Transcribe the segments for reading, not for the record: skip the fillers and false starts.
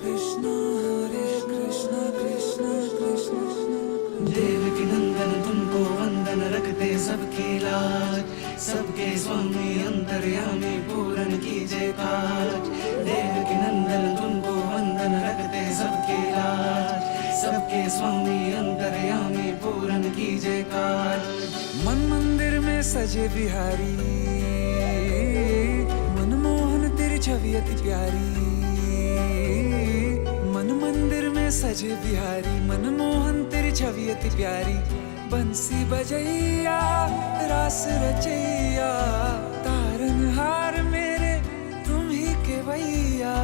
कृष्ण कृष्ण कृष्ण देवकी नंदन तुमको वंदन रखते सबकी लाज, सबके स्वामी अंतर्यामी पूरन कीजिए काज। देवकी नंदन तुमको वंदन रखते सबकी लाज, सबके स्वामी अंतर्यामी पूरन कीजिए काज। मन मंदिर में सजे बिहारी, मनमोहन तेरी छवि अति प्यारी। मन मंदिर में सजे बिहारी, मनमोहन तेरी छवि अति प्यारी। बंसी बजैया रास रचैया, तारनहार मेरे तुम ही के भैया।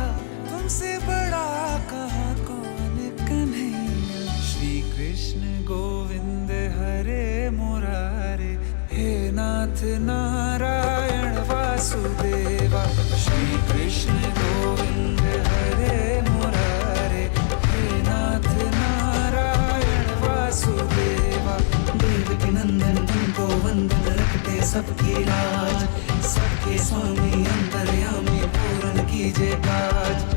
तुमसे बड़ा कहाँ कौन कन्हैया। श्री कृष्ण गोविंद हरे मुरारे, हे नाथ नारायण वासुदेवा। श्री कृष्ण गोविंद हरे मुरारे, हे नाथ नारायण वासुदेवा। देवकी नंदन तुमको वंदन रखते सबकी लाज, सबके स्वामी अंतर्यामी पूरन कीजिए काज।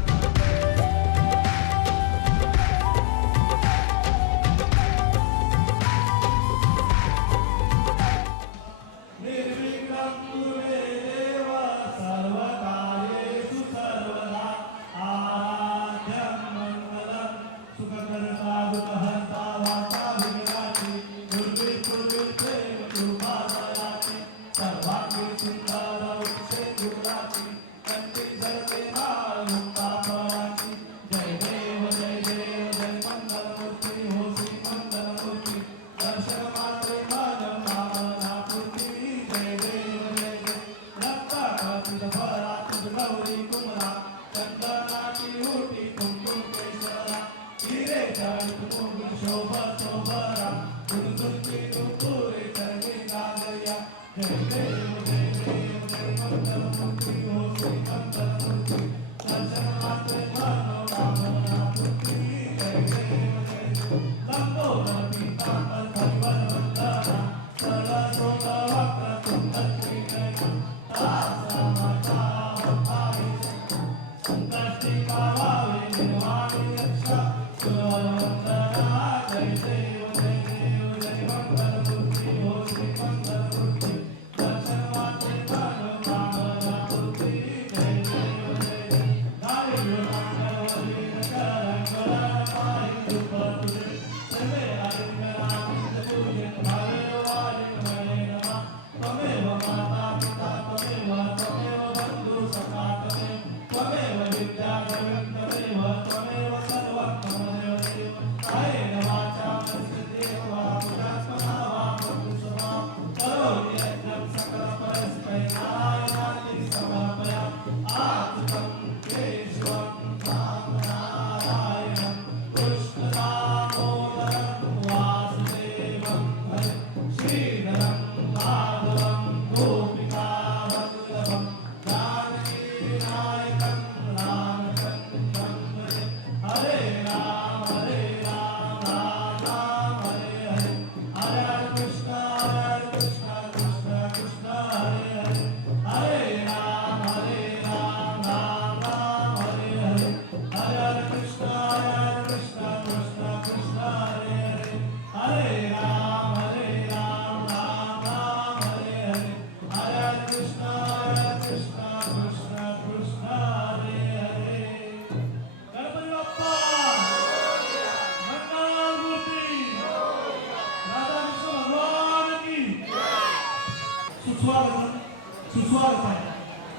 सुस्वागत आहे.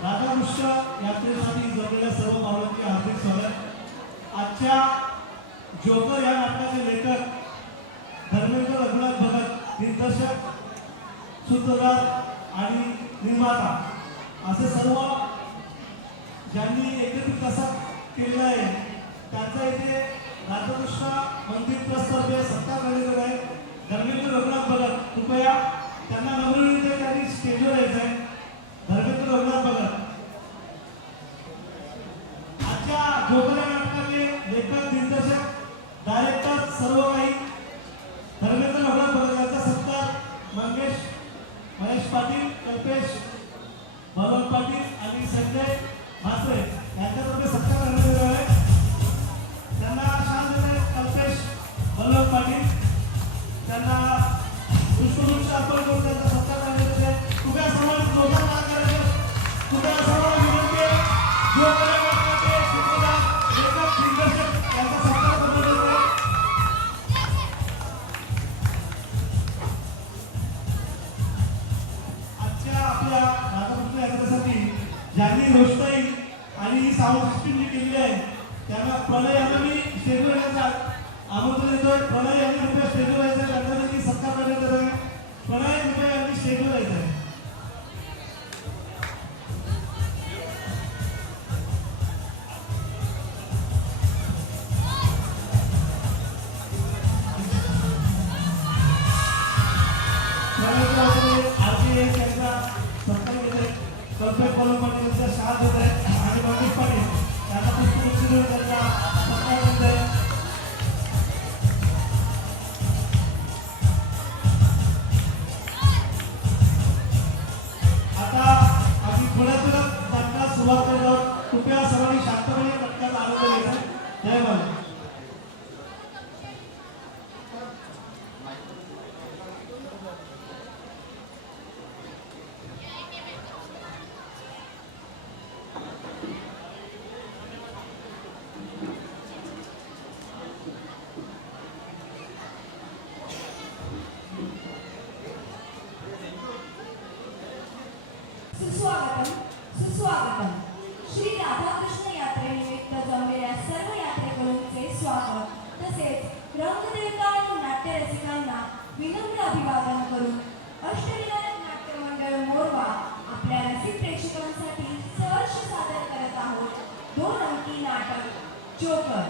राधाकृष्ण यात्रेसाठी जमलेल्या सर्व मावळ्यांचे हार्दिक स्वागत. आजच्या जोकर या नाटकाचे लेखक धर्मेंद्र रघुनाथ भगत, दिग्दर्शक, सूत्रधार आणि निर्माता असे सर्व ज्यांनी एकत्रित असा केलेला आहे त्यांचा इथे राधाकृष्ण मंदिर ट्रस्टतर्फे सत्कार करण्यात आहे. धर्मेंद्र रघुनाथ भगत, कृपया त्यांना नम्र त्यांनी स्टेजवर यायचं आहे. धर्मेंद्र रघुनाथ भगत आजच्या जोकर नाटकाचे लेखक, दिग्दर्शक, डायरेक्टर सर्व काही धर्मेंद्र रघुनाथ भगत यांचा सत्कार महेश पाटील, कल्पेश भवन पाटील आणि संजय भासरे यांच्यातर्फे सत्कार करण्यात येणार आहे. ज्यांनी रोषणाई आणि ही साऊंड सिस्टीम जी केलेली आहे त्यांना प्रणय यांना मी स्टेजवर यायचा आमंत्रण देतोय. प्रणय यांनी कृपया स्टेजवर यायचं, त्यांना त्यांनी सत्कार करण्यात येत आहे. प्रणय कृपया यांनी स्टेजवर यायचं आहे. कल्पेश कोलम पाटील यांचा शाद होत आहे आणि मनीष पाटील यांना पुष्पगुच्छ देऊन त्यांचा सत्कार होत आहे. आता आम्ही थोड्याच नाटकाला सुरुवात करत आहोत. कृपया सर्वांनी शांतपणे नाटकाचा आनंद घ्यायचा. जय मान. सुस्वागतम सुस्वागतम. श्री राधाकृष्ण यात्रेनिमित्त जमलेल्या सर्व यात्रेकरूंचे स्वागत तसेच रंगदेवता आणि नाट्यरसिकांना विनम्र अभिवादन करून अष्टविनायक नाट्य मंडळ मोरवा आपल्या रसिक प्रेक्षकांसाठी सहर्ष सादर करत आहोत 2 अंकी नाटक जोकर.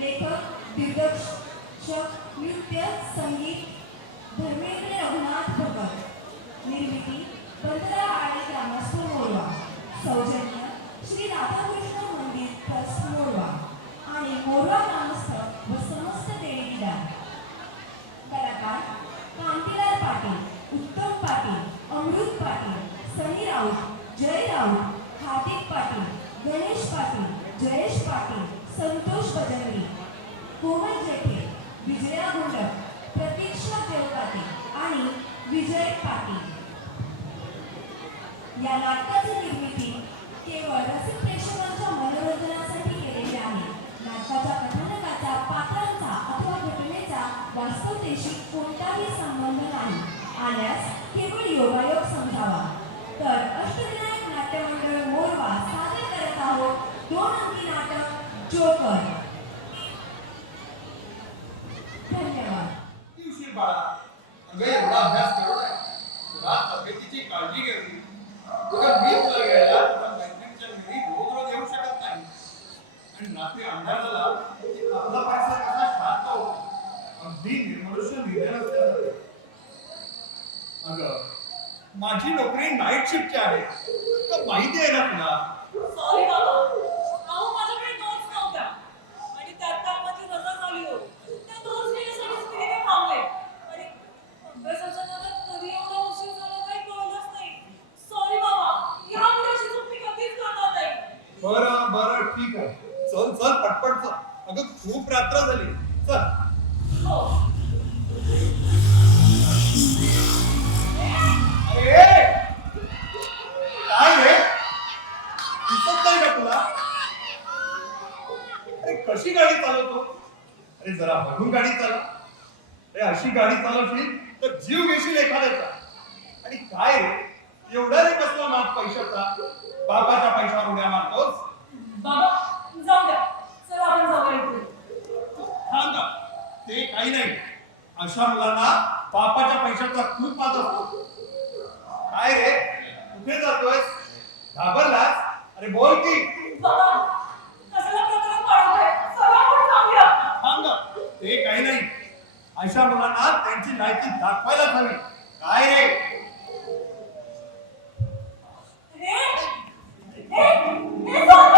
लेखक दिग्दर्शक नृत्य संगीत धर्मेंद्र रघुनाथ भगत. निर्मिती बंदरा आणि ग्रामस्थ मोरवा. सौजन्य श्री राधाकृष्ण मंदिर ट्रस्ट मोरवा आणि मोरवा ग्रामस्थ व समस्त देणगीदार. कलाकार कांतीलाल पाटील, उत्तम पाटील, अमृत पाटील, सनी राऊत, जय राऊत, हार्दिक पाटील, गणेश पाटील, जयेश पाटील, संतोष बजंगरी, कोमल जेठे, विजया गुंडक, प्रतीक्षा देवकाते आणि विजय पाटील. या नाटकाची निर्मिती केवळ रसिक प्रेक्षकांच्या मनोरंजनासाठी केलेली आहे. नाटकाच्या कथानकाचा पात्रांचा अथवा घटनेचा वास्तवतेशी कोणताही संबंध नाही. आल्यास केवळ योगायोग समजावा. तर अष्टविनायक नाट्य मंडळ मोरवा सादर करत आहोत 2 अंकी नाटक जोकर. धन्यवाद. दिवशी बाळा अगं एवढा अभ्यास करत आहे तुला तब्येतीची काळजी घ्यावी. तुला मी तुला घ्यायला तुला मैत्रिणीच्या घरी रोज येऊ शकत नाही आणि रात्री अंधार झाला की आपला पैसा कसा शांत होतो अगदी निर्मनुष्य निर्णय असल्यासारखे. अगं माझी नोकरी नाईट शिफ्टची आहे तर माहिती आहे ना तुला. सॉरी बाबा, अहो माझ्याकडे नोट्स नव्हत्या आणि त्यात काल माझी रजा झाली हो. त्या नोट्स घेण्यासाठी मी तिथे थांबले आणि अभ्यासाच्या नादात कधी एवढा उशीर झाला काही कळलंच नाही. सॉरी बाबा, यापुढे अशी चुकी कधीच करणार नाही. बरं बरं ठीक आहे. चल चल पटपट चल. अगं खूप रात्र झाली. चल. हो. अरे काय रे दिसत नाही का तुला. अरे कशी गाडी चालवतो. अरे जरा बघून गाडी चालव. अरे अशी गाडी चालवशील तर जीव घेशील एखाद्याचा. आणि काय रे एवढा रे कसला माग पैशाचा. बापाच्या पैशावर उड्या मारतोस. बाबा जाऊ द्या, चला आपण जाऊया इथे. थांब ना. ते काही नाही. अशा मुलांना बापाच्या पैशाचा खूप माज असतो. काय रे कुठे जातोयस. घाबरलास. अरे बोल की. बाबा कशाला प्रकरण वाढवतोय. चला आपण जाऊया. थांब ना. ते काही नाही. अशा मुलांना त्यांची लायकी दाखवायलाच हवी. काय रे वाचवा!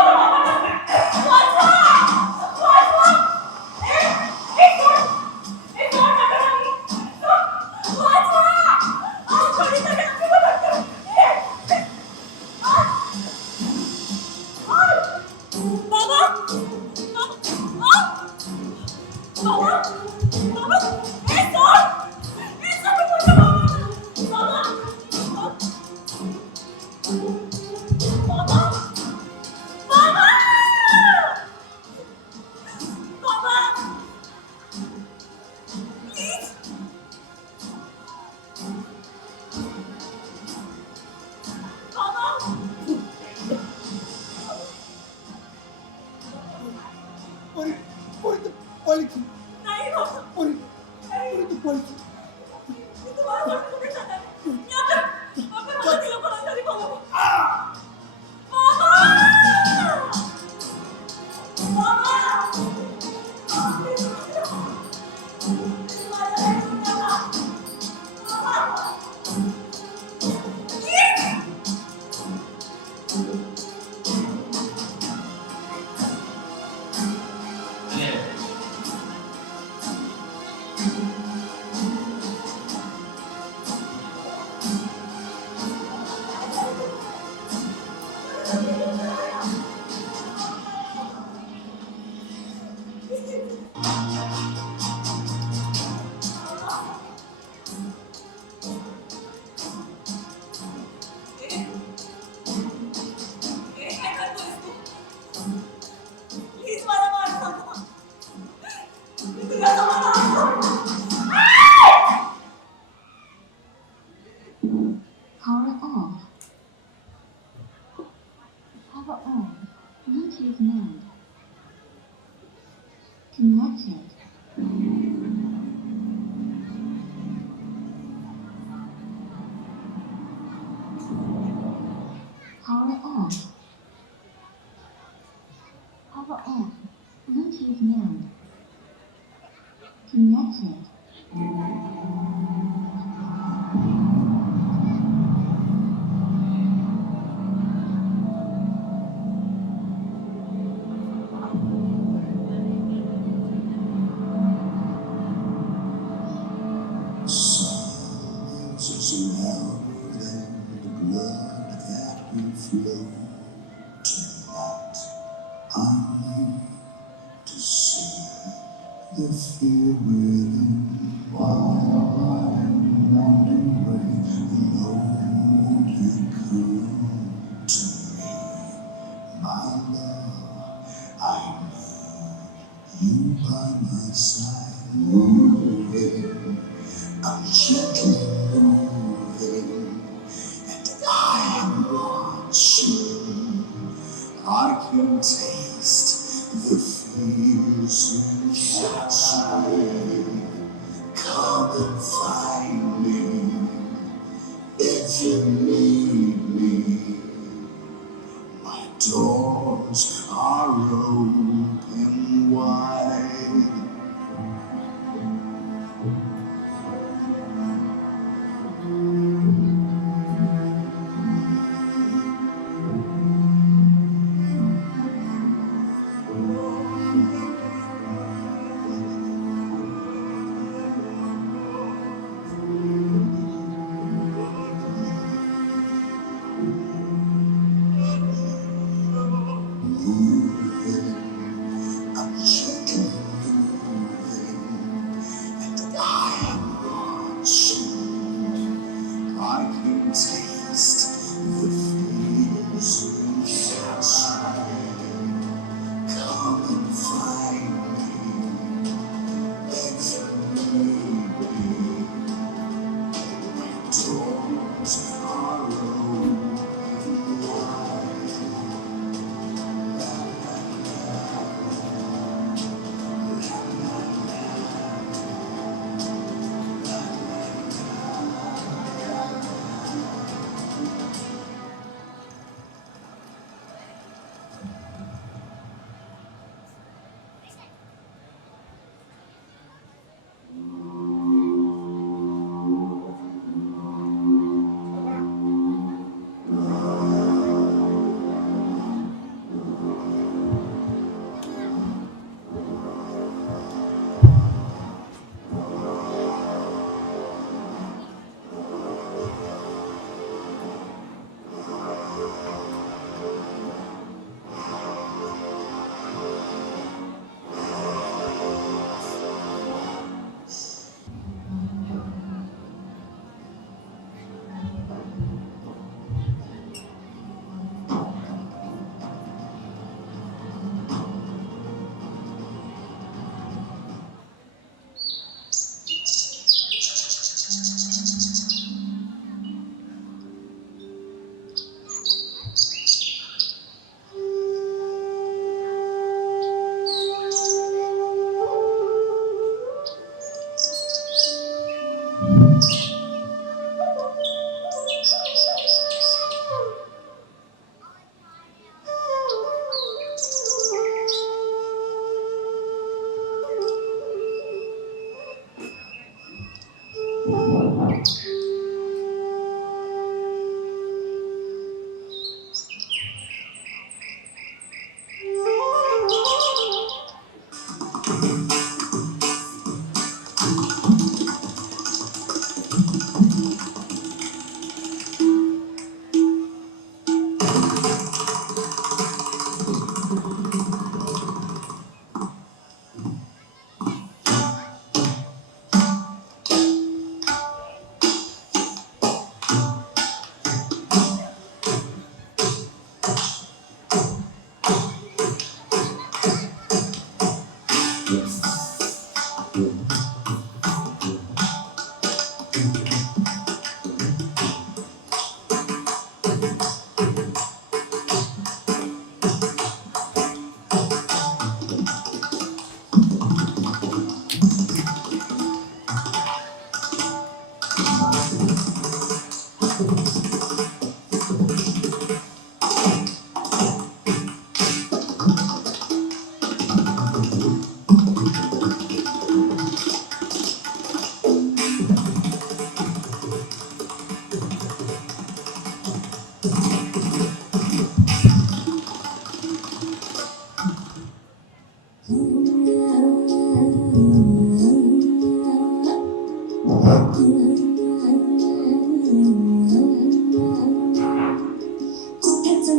off. Power on. Bluetooth mode. Connected. Power on. Power on. Bluetooth mode. Connected. Silence is louder than the blood that will flow tonight. I need to see the fear within while I'm wandering. No, won't you come to me, my love? I need you by my side, moving. I'm gently moving, and I'm watching. I can taste the fears in shadow. Come and find me if you need me. My doors are open wide. Moving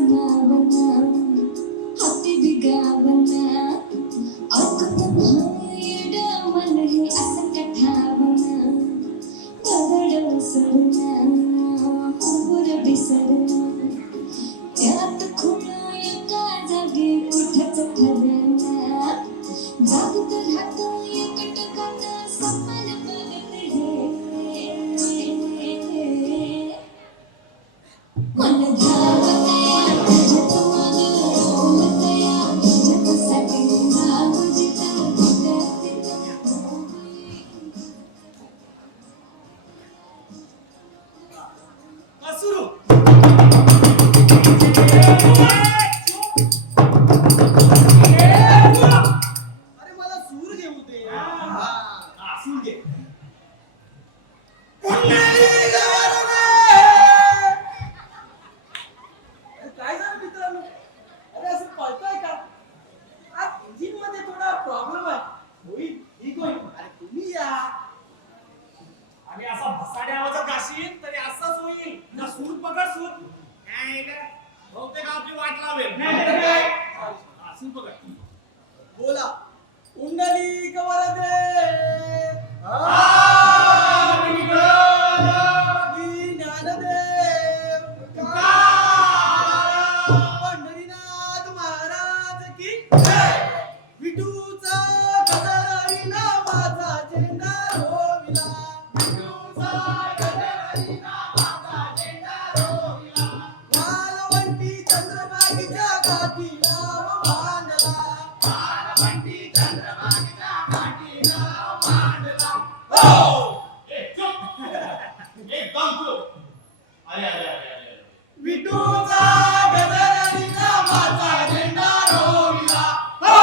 बनावना हाती बिगावना ऐकत भाईड मन हे असं कठावना दगड विसरना हुरहुर विसरना त्यात खुण एका जागी कुठंच ठरना जागत राहतो एकटकात सपन बघत हे मन धावतया तुझ्यात मन रोवतया तुझ्यासाठी नाव जिथं तिथं सुरू अरे मला सूर घेऊ दे सूर घे काय झालं मित्रांनो अरे असं पळतोय का आज इंजिन मध्ये थोडा प्रॉब्लेम आहे होईल ठीक होईल अरे तुम्ही या आणि असा भसाड्या आवाजात गाशील तरी असंच होईल ना सूर पकड सूर बहुतेक आपली वाट लावेल सूर पकड बोला कुंडली कवरदे ज्ञानदेव पंढरीनाथ महाराज की विठूचा गजर नावाचा झेंडा रोविला विठूचा गजर नावाचा झेंडा रोविला वालवंटी चंद्रभागीच्या गाठीला मांडला वालवंटी चंद्रभागीच्या गाठीला मांडला हो एकदम चुप. अरे अरे अरे अरे विठूचा गजर नावाचा झेंडा रोविला हो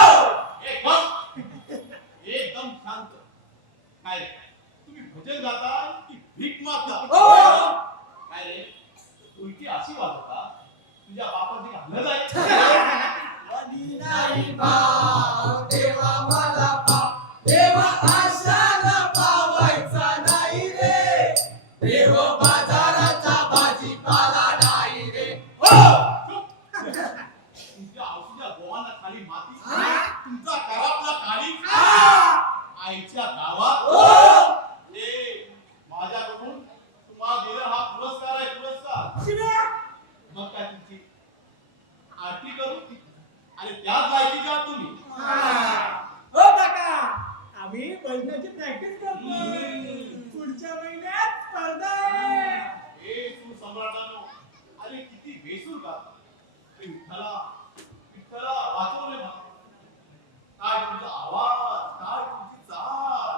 एकदम शांत. काय रे तुम्ही भजन गाता की भीक मागता? हो काय रे उलटी अशी वाजवता तुझ्या बापाची घालत आहे. वडी नाही भाव देवा मला पाव देवा आशाला पावायचा नाही रे देव बाजाराचा भाजीपाला नाही रे हो तुमच्या औषधा गोवांना खाली माती तुमचा करापला काळी आईच्या गावात हे माझ्याकडून तुम्हाला दिला हा पुरस्कार आहे पुरस्कार. मग काय तुमची आरती करू आणि त्याच लायकीचे आहात तुम्ही. हो काका आम्ही बसण्याची प्रॅक्टिस करतो पुढच्या महिन्यात स्पर्धा आहे हे सुसम्राटांनो अरे किती बेसूर गाता. विठ्ठला विठ्ठला वाचवले मला. काय तुमचा आवाज काय तुमची चाल.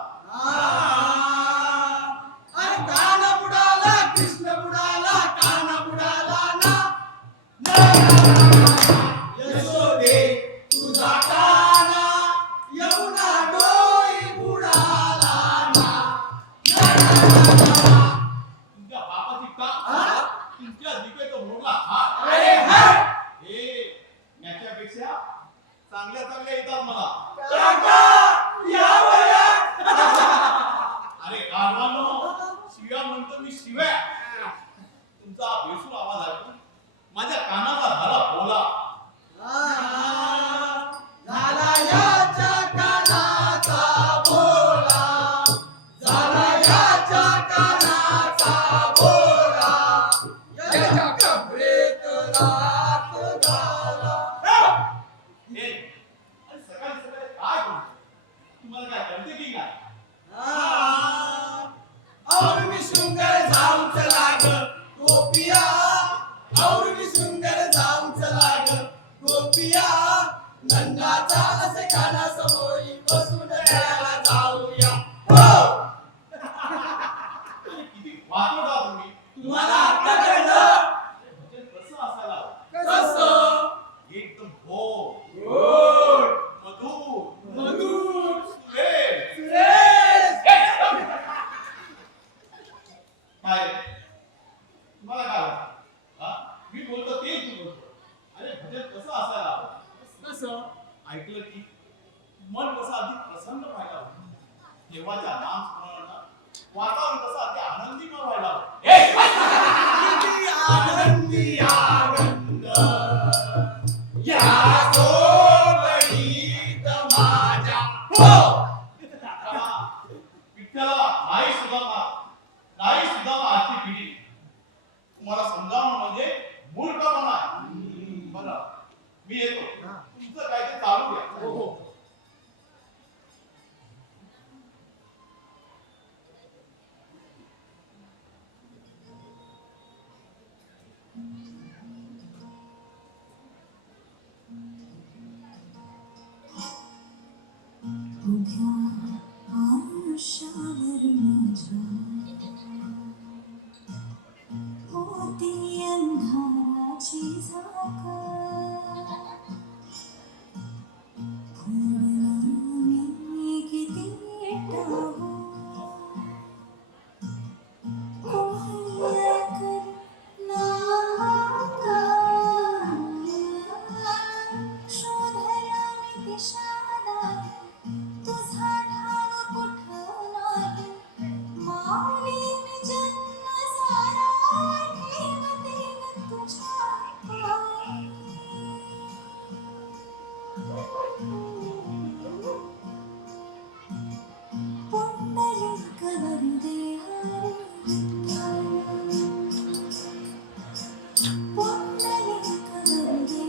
अरे काना बुडाला कृष्ण बुडाला काना बुडाला ना यशोदे तुझा काना यमुना डोई बुडाला ना तुमच्या बापाची टाक तुमच्या दिपेचा मोडला हात. अरे हट हे याच्यापेक्षा चांगल्या चांगल्या येतात मला. काका या वयात अरे गाढवांनो शिव्या म्हणतो मी शिव्या. तुमचा बेसूर आवाज ऐकून माझ्या कानाचा झाला बोला. झाला याच्या कानाचा बोला झाला याच्या कानाचा बोला याच्या कपडेत रात झाला हे अरे सकाळी सकाळी काय बोलतो तुम्हाला काय कळते की काय. और मी सुंदर जाऊन चला ग गोपिया और मी सुंदर जाऊन चला ग गोपिया नंदाचा असे काना समोरी बसून खेळायला जाऊया हो अरे किती वाटोटा तुम्ही. तुम्हाला आता कळलं भजन कसं असायला हवं? कसं एकदम गोड गोड मधुर मधुर सुरेख. सुरेश काय रे? तुम्हाला काय वाटतं? हा? मी बोलतो तेच तू बोलतो. अरे भजन कसं असायला हवं? कसं ऐकलं की मन कसं अधिक प्रसन्न व्हायला हवं. देवाच्या नाम स्मरणानं वातावरण कसं अगदी आनंदीमय व्हायला हवं. किती आनंदी आनंद पुंडलिक वरदे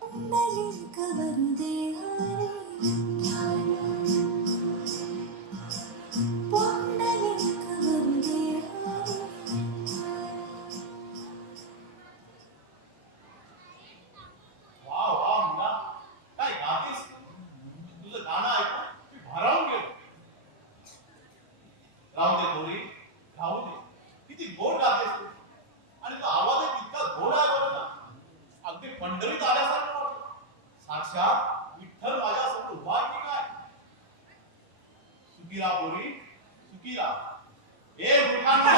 पुंडलिक वरदे पुंडलिक वरदे पुंडलिक वरदे वा वा मुला, काय गातेस तू? तुझं गाणं ऐकून मी भारावून गेलो. राहू दे गोरी, राहू दे. किती गोड गातेस तू. आणि तो आवाजही तितका गोड आहे बरं ना. अगदी पंढरीत आल्यासारखं वाटतं. साक्षात विठ्ठल माझ्यासमोर उभा आहे की काय? सुखी राहा गोरी, सुखी राहा. ए मूर्खांनो,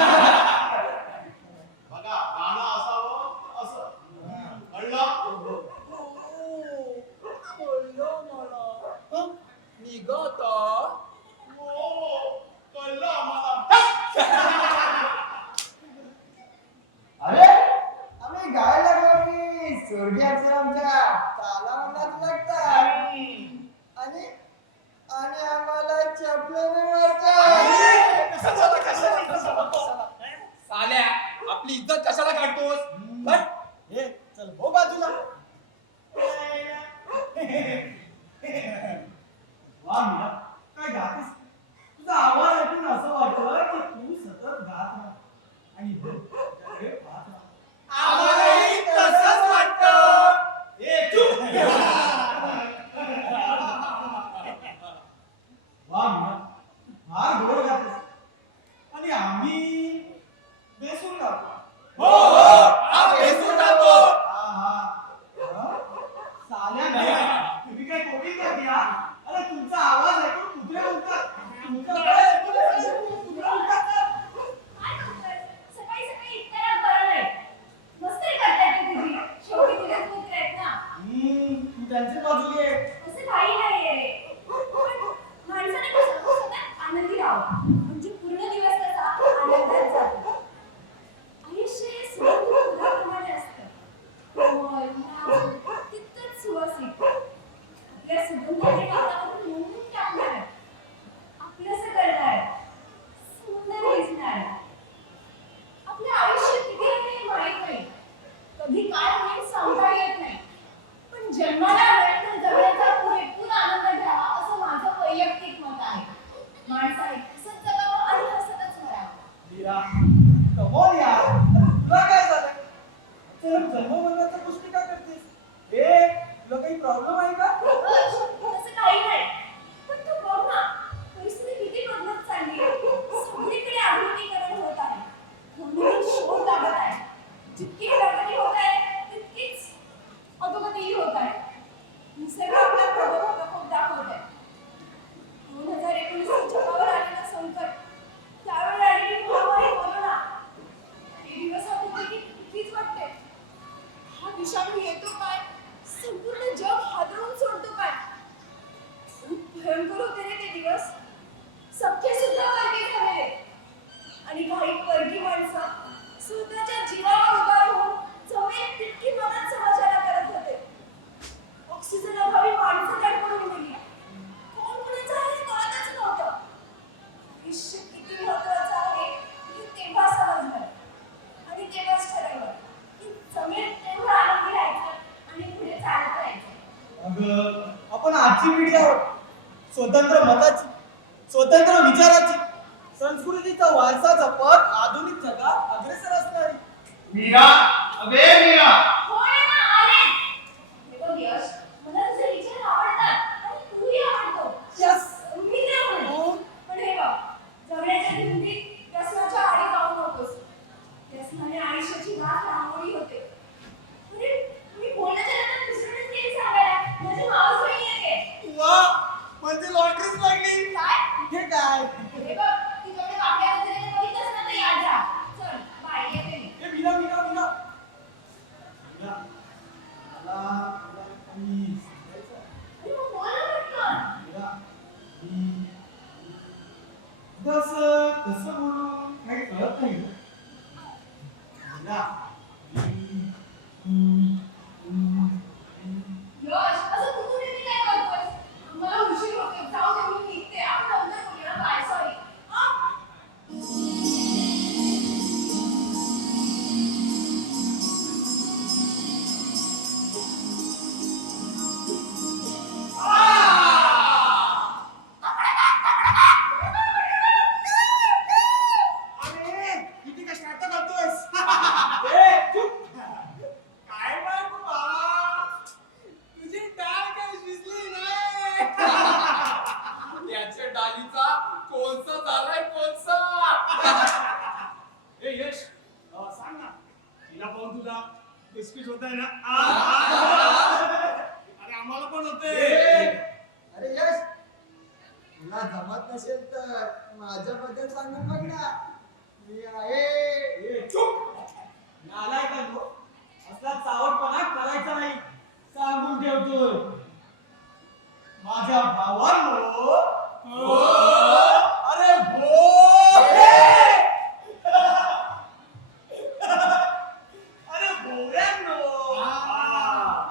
बघा गाणं असावं तर असं. कळलं? निघत हो, कळलं आम्हाला. अरे आम्ही गायला लागलो की स्वर्गीय अक्षरांच्या तालावनात लागतात आणि आणि आम्हाला चपलेने मारतात. साल्या आपली इज्जत कशाला काढतोस? हट. हे चल हो बाजूला. वा मीरा, काय गातेस? तुझा आवाज ऐकून असं वाटतं की तू सतत गात राहा आणि हे पाहत राहा. आम्हालाही तसंच वाटतं. ए, चूप! का? अरे तुमचा आवाज ऐकून कुत्रे बोलतात. तुमचं काय ऐकून कुत्रे बोलतात. काय करतोय? सकाळी सकाळी इतकं राग बरं नाही. मस्ती करताय ते तुझी. शेवटी तुझेच कुत्रे आहेत ना. तू त्यांची बाजू घे. असं काही नाहीये रे. पण माणसाने कसं सतत आनंदी राहावं. म्हणजे पूर्ण दिवस कसा आनंदात जातो. आयुष्य हे सुगंधी फुलाप्रमाणे असतं. कोमल, नाजूक, तितकंच सुवासिक. आपल्या सुगंधाने वातावरण मोहून टाकणारं. आपलंसं करणारं. सुंदर दिसणारं. आपलं आयुष्य किती आहे हे माहीत नाही. कधी काय होईल सांगता येत नाही. पण जन्माला आलोय तर जगण्याचा पुरेपूर आनंद घ्यावा असं माझं वैयक्तिक मत आहे. माणसाने हसत जगावं आणि हसतच मरावं. मीरा, कमॉन यार. तुला काय झालं? चल जन्ममरणाच्या गोष्टी का करतेस? तुला काही प्रॉब्लेम आहे का? तसं काही नाही. पण तू बघ ना, परिस्थिती किती बदलत चालली आहे. सगळीकडे आधुनिकीकरण होत आहे. म्हणून शोध लागत आहे. जितकी प्रगती होत आहे तितकीच अधोगतीही होत आहे. निसर्ग आपला प्रकोप दाखवत आहे. 2019 जगावर आलेलं संकट, त्यावेळी आलेली महामारी कोरोना, हे दिवस आठवले की भीतीच वाटते. हा विषाणू येतो काय, संपूर्ण जग हादरवून सोडतो काय. खूप भयंकर होते रे ते दिवस. सख्खे सुद्धा वर्गी झालेले आणि काही वर्गी माणसं स्वतःच्या जीवावर उभा राहून जमेल तितकी मदत समाजाला करत होते. ऑक्सिजन अभावी माणसं तडफडून गेली. कोण कुणाचं आहे हे कळतच नव्हतं. आयुष्य किती महत्वाचं आहे हे तेव्हा समजलं आणि तेव्हाच ठरवलं की जमेल तेवढं आनंदी राहायचं आणि पुढे चालत राहायचं. अगं, आपण आजची पिढी आहोत. स्वतंत्र मताची, स्वतंत्र विचाराची, संस्कृतीचा वारसा जपत आधुनिक जगात अग्रेसर असणारी. मीरा, अबे मीरा. होय ना, आले. हे बघ यश, मला तुझे विचार आवडतात आणि तूही आवडतो. यस. मी नाही म्हणत. पण हे बघ, जगण्याच्या धुंदीत व्यसनाच्या आडी जाऊ नकोस. व्यसनाने आयुष्याची गाठ रांगोळी होते. अरे, मी बोलण्याच्या नंतर दुसऱ्यानेच केली सांगायला. माझी मावस बहीण येते. वा, म्हणजे लॉटरीच लागली. काय? हे काय? हे बघ, ती जेवढे कापड्या वगैरे बघितलंस ना तर याद राहा. चल, बाय, येते मी. हे मीरा, मीरा, मीरा. मीरा, मला काही सांगायचं आहे. अरे मग बोल ना पटकन. मीरा, कसं कसं बोलू काही कळत नाही. मीरा, यश, असं कुठून मी काय करतोयस? मला उशीर होतोय. जाऊ दे, मी निघते. आपण नंतर बोलूया. Bye, sorry. अरे किती काय नाटक करतोयस? चुप. काय बाय तू बाबा? तुझी डाळ काय शिजली नाही. त्याच्या डालीचा कोळसा झालाय कोळसा. ए यश, सांग ना, तिला पाहून तुला बिस्किट होत आहे ना? अरे आम्हाला पण होते. अरे यश, तुला जमत नसेल तर माझ्याबद्दल सांगून बघ ना. मी आहे. चुप. नालायकांनो, असला चावटपणा करायचा नाही. सांगून ठेवतोय. माझ्या भावांनो. अरे अरे भोऱ्यांनो.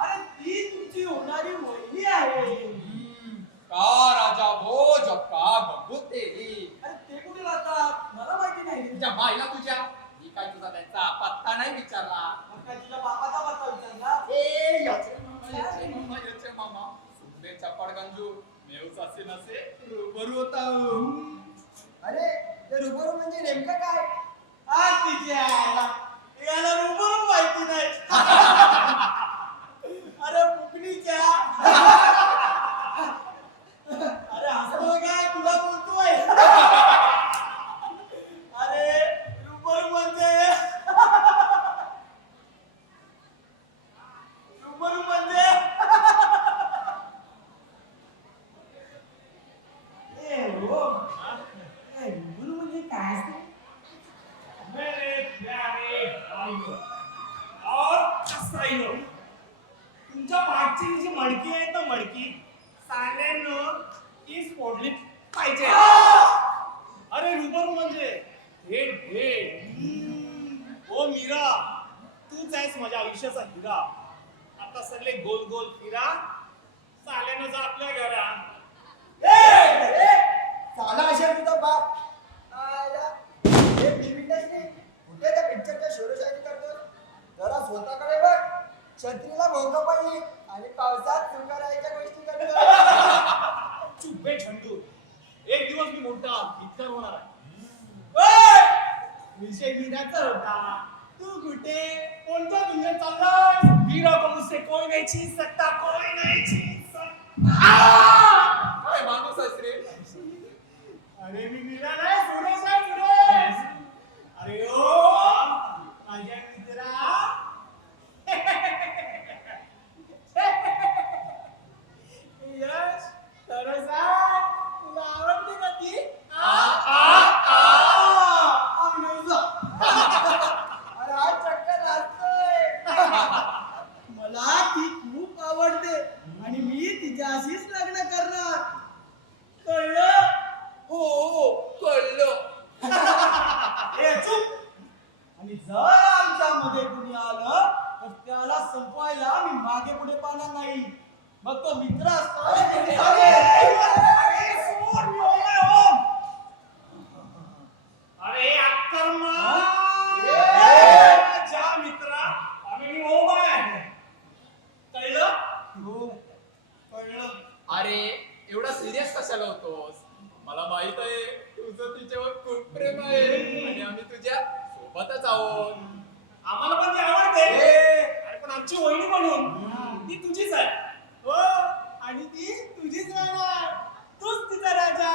अरे ती तुमची होणारी वहिनी आहे. का राजा भोज का बघुते. अरे ते कुठे राहतात मला माहिती नाही. तुझ्या बाईला तुझ्या मी काय तुझा त्यांचा पत्ता नाही विचारला. मग काय तुझ्या बापाचा पत्ता विचारला? ए याचे मामा सुंदे चपड गंजू मेवस असे नसे रूबरू होता. अरे ते रुबरू म्हणजे नेमकं काय? आज तिच्या याला रुबरू माहिती नाही. अरे पुकणीच्या. अरे हसतोय काय? तुला बोलतोय. अरे रुबरू म्हणजे की साल्यानो ईस फोडली पाहिजे. अरे रुबरू म्हणजे भेट भेट. ओ मीरा, तूच आहेस माझ्या आयुष्याचा हिरा. आता सगळे गोल गोल फिरा, साल्यानं जा आपल्या घरात. साला असेल तुझा बाप. आला. हे बिबिंडच नाही. कुठे त्या पिक्चरच्या शोरशाही करतो. जरा स्वतःकडे बघ. छत्रीला भोंगा पडली आणि पावसात सुंदराच्या गोष्टी करतो. चुप बे झंडू. एक दिवस मी मोठा गीतकार होणार आहे. विषय मीराचा होता. तू कुठे कोणत्या दुनियेत चाललाय? मीरा को मुझसे कोई नहीं छीन सकता, कोई नहीं छीन सकता. काय माणूस आहेस रे? अरे मी मीरा नाही, सुरेश आहे, सुरेश. अरे ओ माझ्या मित्रा. यश खरं सांग, तुला आवडते का ती? अरे हा चक्कर असतोय. मला ती खूप आवडते आणि मी तिच्याशीच लग्न करणार. कळलं? हो कळलं. ए चुप. आणि जर आमच्यामध्ये कुणी आलं तर त्याला संपवायला मी मागे पुढे पाहणार नाही. मग तो मित्र असतो. अरे अक्कर्मा. जा मित्रा, आम्ही मी ओम आहे. कळलं? हो, कळलं. अरे एवढा सिरियस कशाला होतोस? मला माहित आहे तुझं तिच्यावर खूप प्रेम आहे आणि आम्ही तुझ्या सोबतच आहोत. आम्हाला पण ती आवडते. अरे पण आमची वहिनी म्हणून ती तुझीच आहे. हो, आणि ती तुझीच राहणार. तूच तिचा राजा.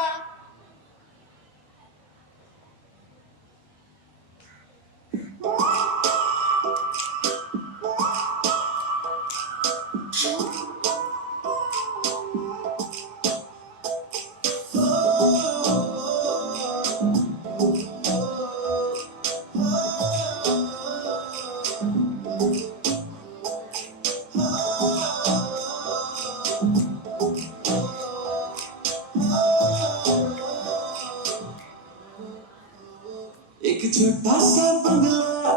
एक छोटासा बंगला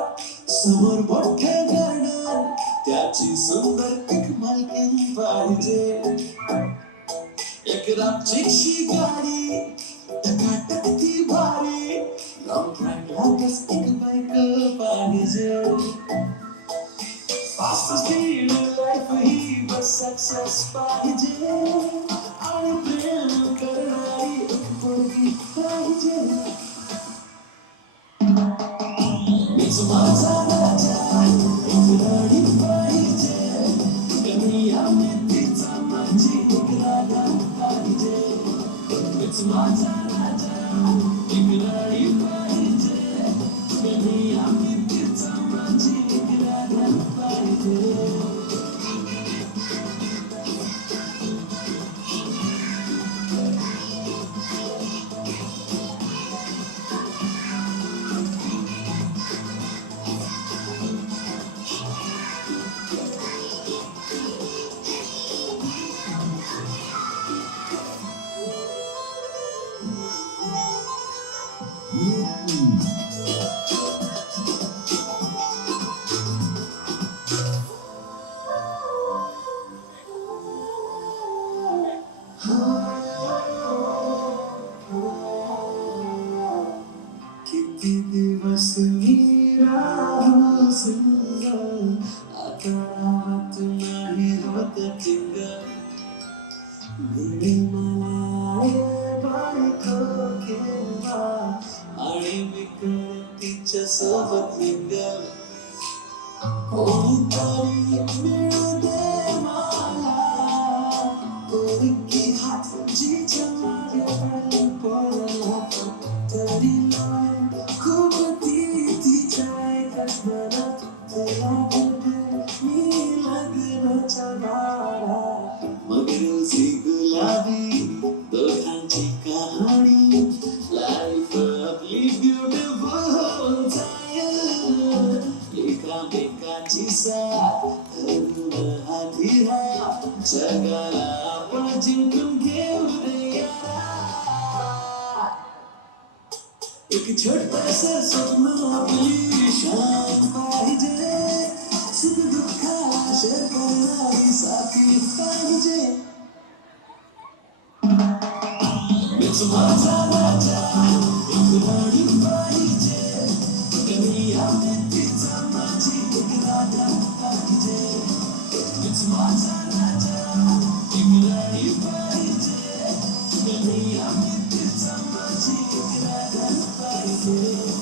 समोर मोठं गार्डन त्याची सुंदर एक मालकीण पाहिजे. एक रामचिकशी गाडी टकाटक ती भारी लॉंग ड्राईव्हला बस एक बाईक पाहिजे. फास्ट स्पीड लाईफ ही बस सक्सेस पाहिजे आणि प्रेम करणारी एक पोरगी पाहिजे. माझा राजा एक राणी पाहिजे. कन्हैया मेहंदीचा माझी एक राधा पाहिजे. माझा राजा एक राणी पाहिजे. कन्हैया मेहंदीचा माझी एक राधा पाहिजे. किती दिवस आता राहत नाही होत चिंग. मला बायको केला आणि विकल तिच्या सोबत लिंग. कोणीतरी मिळू दे मला पोरगी हात जिच्या माझ्या पोरला तरी खूप ती तिच्या ऐकत मनात तुला मी लग्नाच्या दारात. मग रोजी गुलाबी दोघांची कहाणी लाईफ आपली ब्युटिफुल होऊन जाईल. एकामेकाची साथ धरून हा धीरा जगाला जिंकून घेऊ रे यारा. एक छोटंसं स्वप्न आपली शान पाहिजे, सुख दुःखाला शेअर करणारी साथी पाहिजे. मीच माझा राजा, एक राणी पाहिजे, कमी आम्ही तिचा माझी एक राजा पाहिजे. मीच माझा राजा, एक राणी पाहिजे, कमी आम्ही तिचा माझी एक राजा पाहिजे.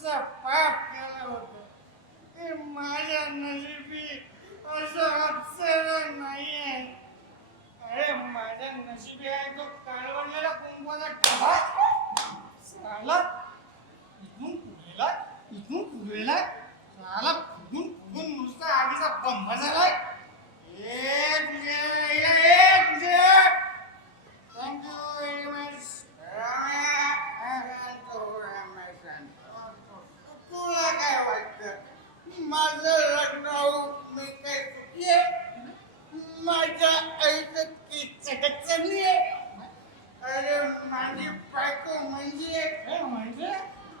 तुमचं पाप केलं होतं ते माझ्या नशिबी असं अक्षर नाहीये. अरे माझ्या नशिबी आहे तो काळवडलेला कुंभाचा डबा. साला इथून पुढेला साला फुगून नुसता आगीचा बंब झालाय. एक थँक्यू व्हेरी मच. तुला काय वाटतं माझं लग्न होऊन मी काय चुकी आहे? माझ्या आईचं की चटक चालली आहे. अरे माझी बायको म्हणजे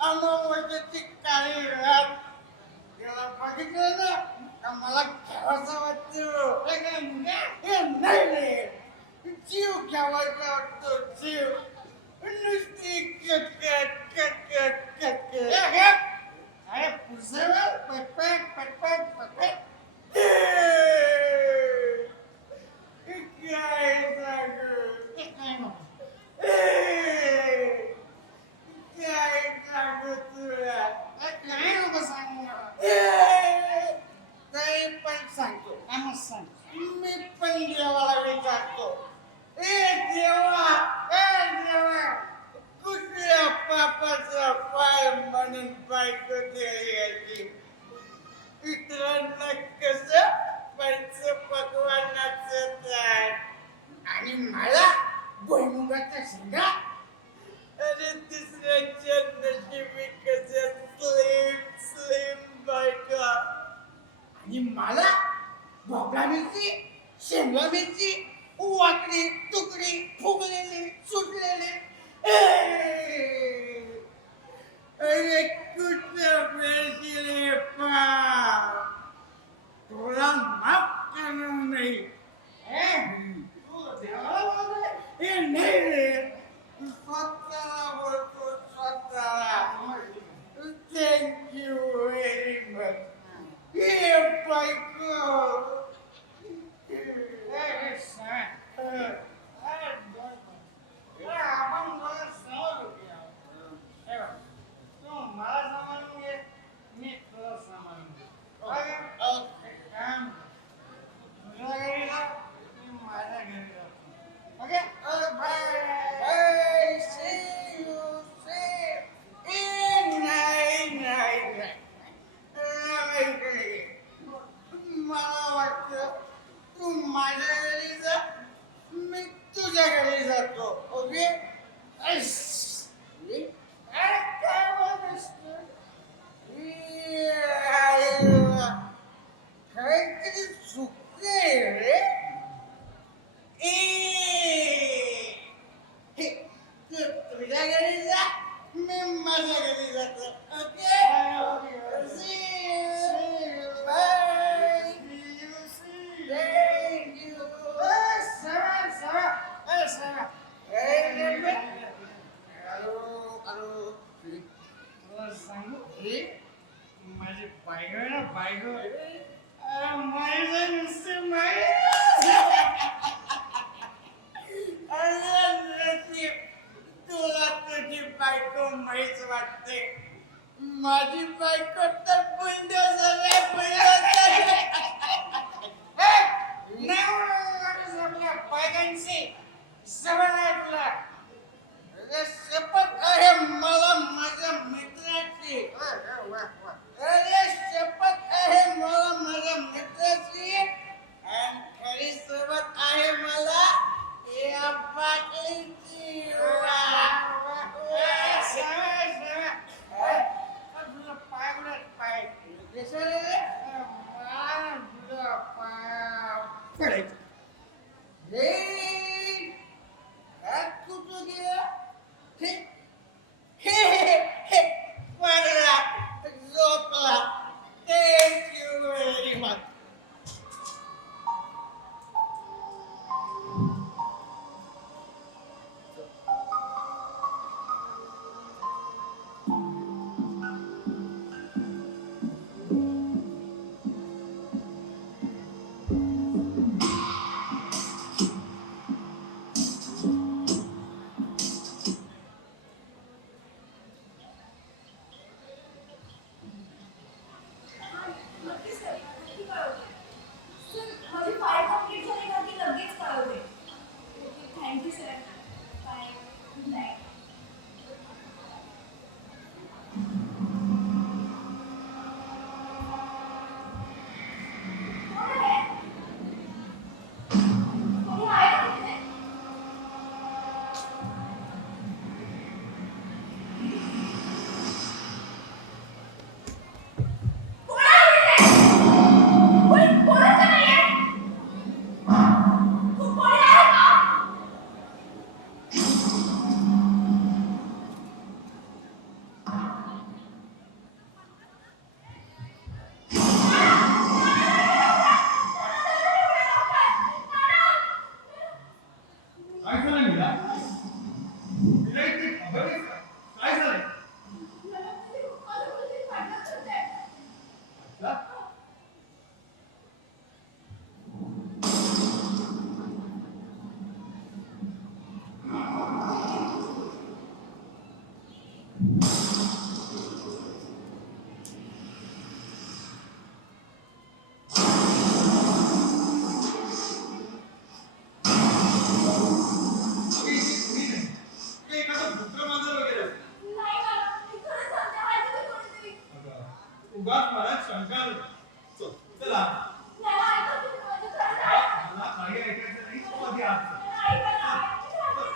अमावस्येची काळी रात. त्याला बघितलं ना का मला घ्यावासा वाटतो. नाही जीव घ्यावायचा वाटतो जीव. नुसती कटकट. अरे पुढचं पटपट काय सांगू तुला काय नको सांगू काही पण सांगतो. मी पण देवाला विचारतो. देवा कुठल्या पापाचा पाय म्हणून बायको द्यायची. इतरांना कसं पंचपक्वान्नाचं ताट आणि मला भुईमुगाचा शेंगा. अरे दुसऱ्याच्या नशिबी कसं स्लिम बायका आणि मला भोपळा मिरची, शिमला मिरची, वाकडी तुकडी फुगलेली सुटलेली. अरे कुठं भेटले पा तुला माफ करणार नाही. नाही रे स्वतःला बोलतो स्वतःला. Thank you very much. हे बायको मला सांभाळून घे मी तुला सांभाळून घे. तुझ्या घरी जा मी माझ्या घरी जातो. Okay bye. सी यू नाही. मला वाटतं तू माझ्या घरी जा मी तुझ्या घरी जातो. ओके काय बोलतोस तू? काहीतरी चुकते रे. तुझ्या घरी जा मी माझ्या घरी जातो. ओके माझी बायको ना बायको माझं नुसतं तुला तुझी बायको माहीच वाटते. माझी बायको तर आपल्या बायकांची सवय आहे तुला. शपथ आहे मला माझ्या मित्राची. अरे शपथ आहे मला माझ्या मित्राची आणि खरी शपथ आहे मला या बाटलीची. तुझं पाय उडत पाय पडायचं. कुठं गेलं उगाच मनात शंका नको. चला मला ऐकू दे, माझं खरंच आहे. मला काही ऐकायचं नाही, तू आधी आत चल. मला ऐकायला आवडेल.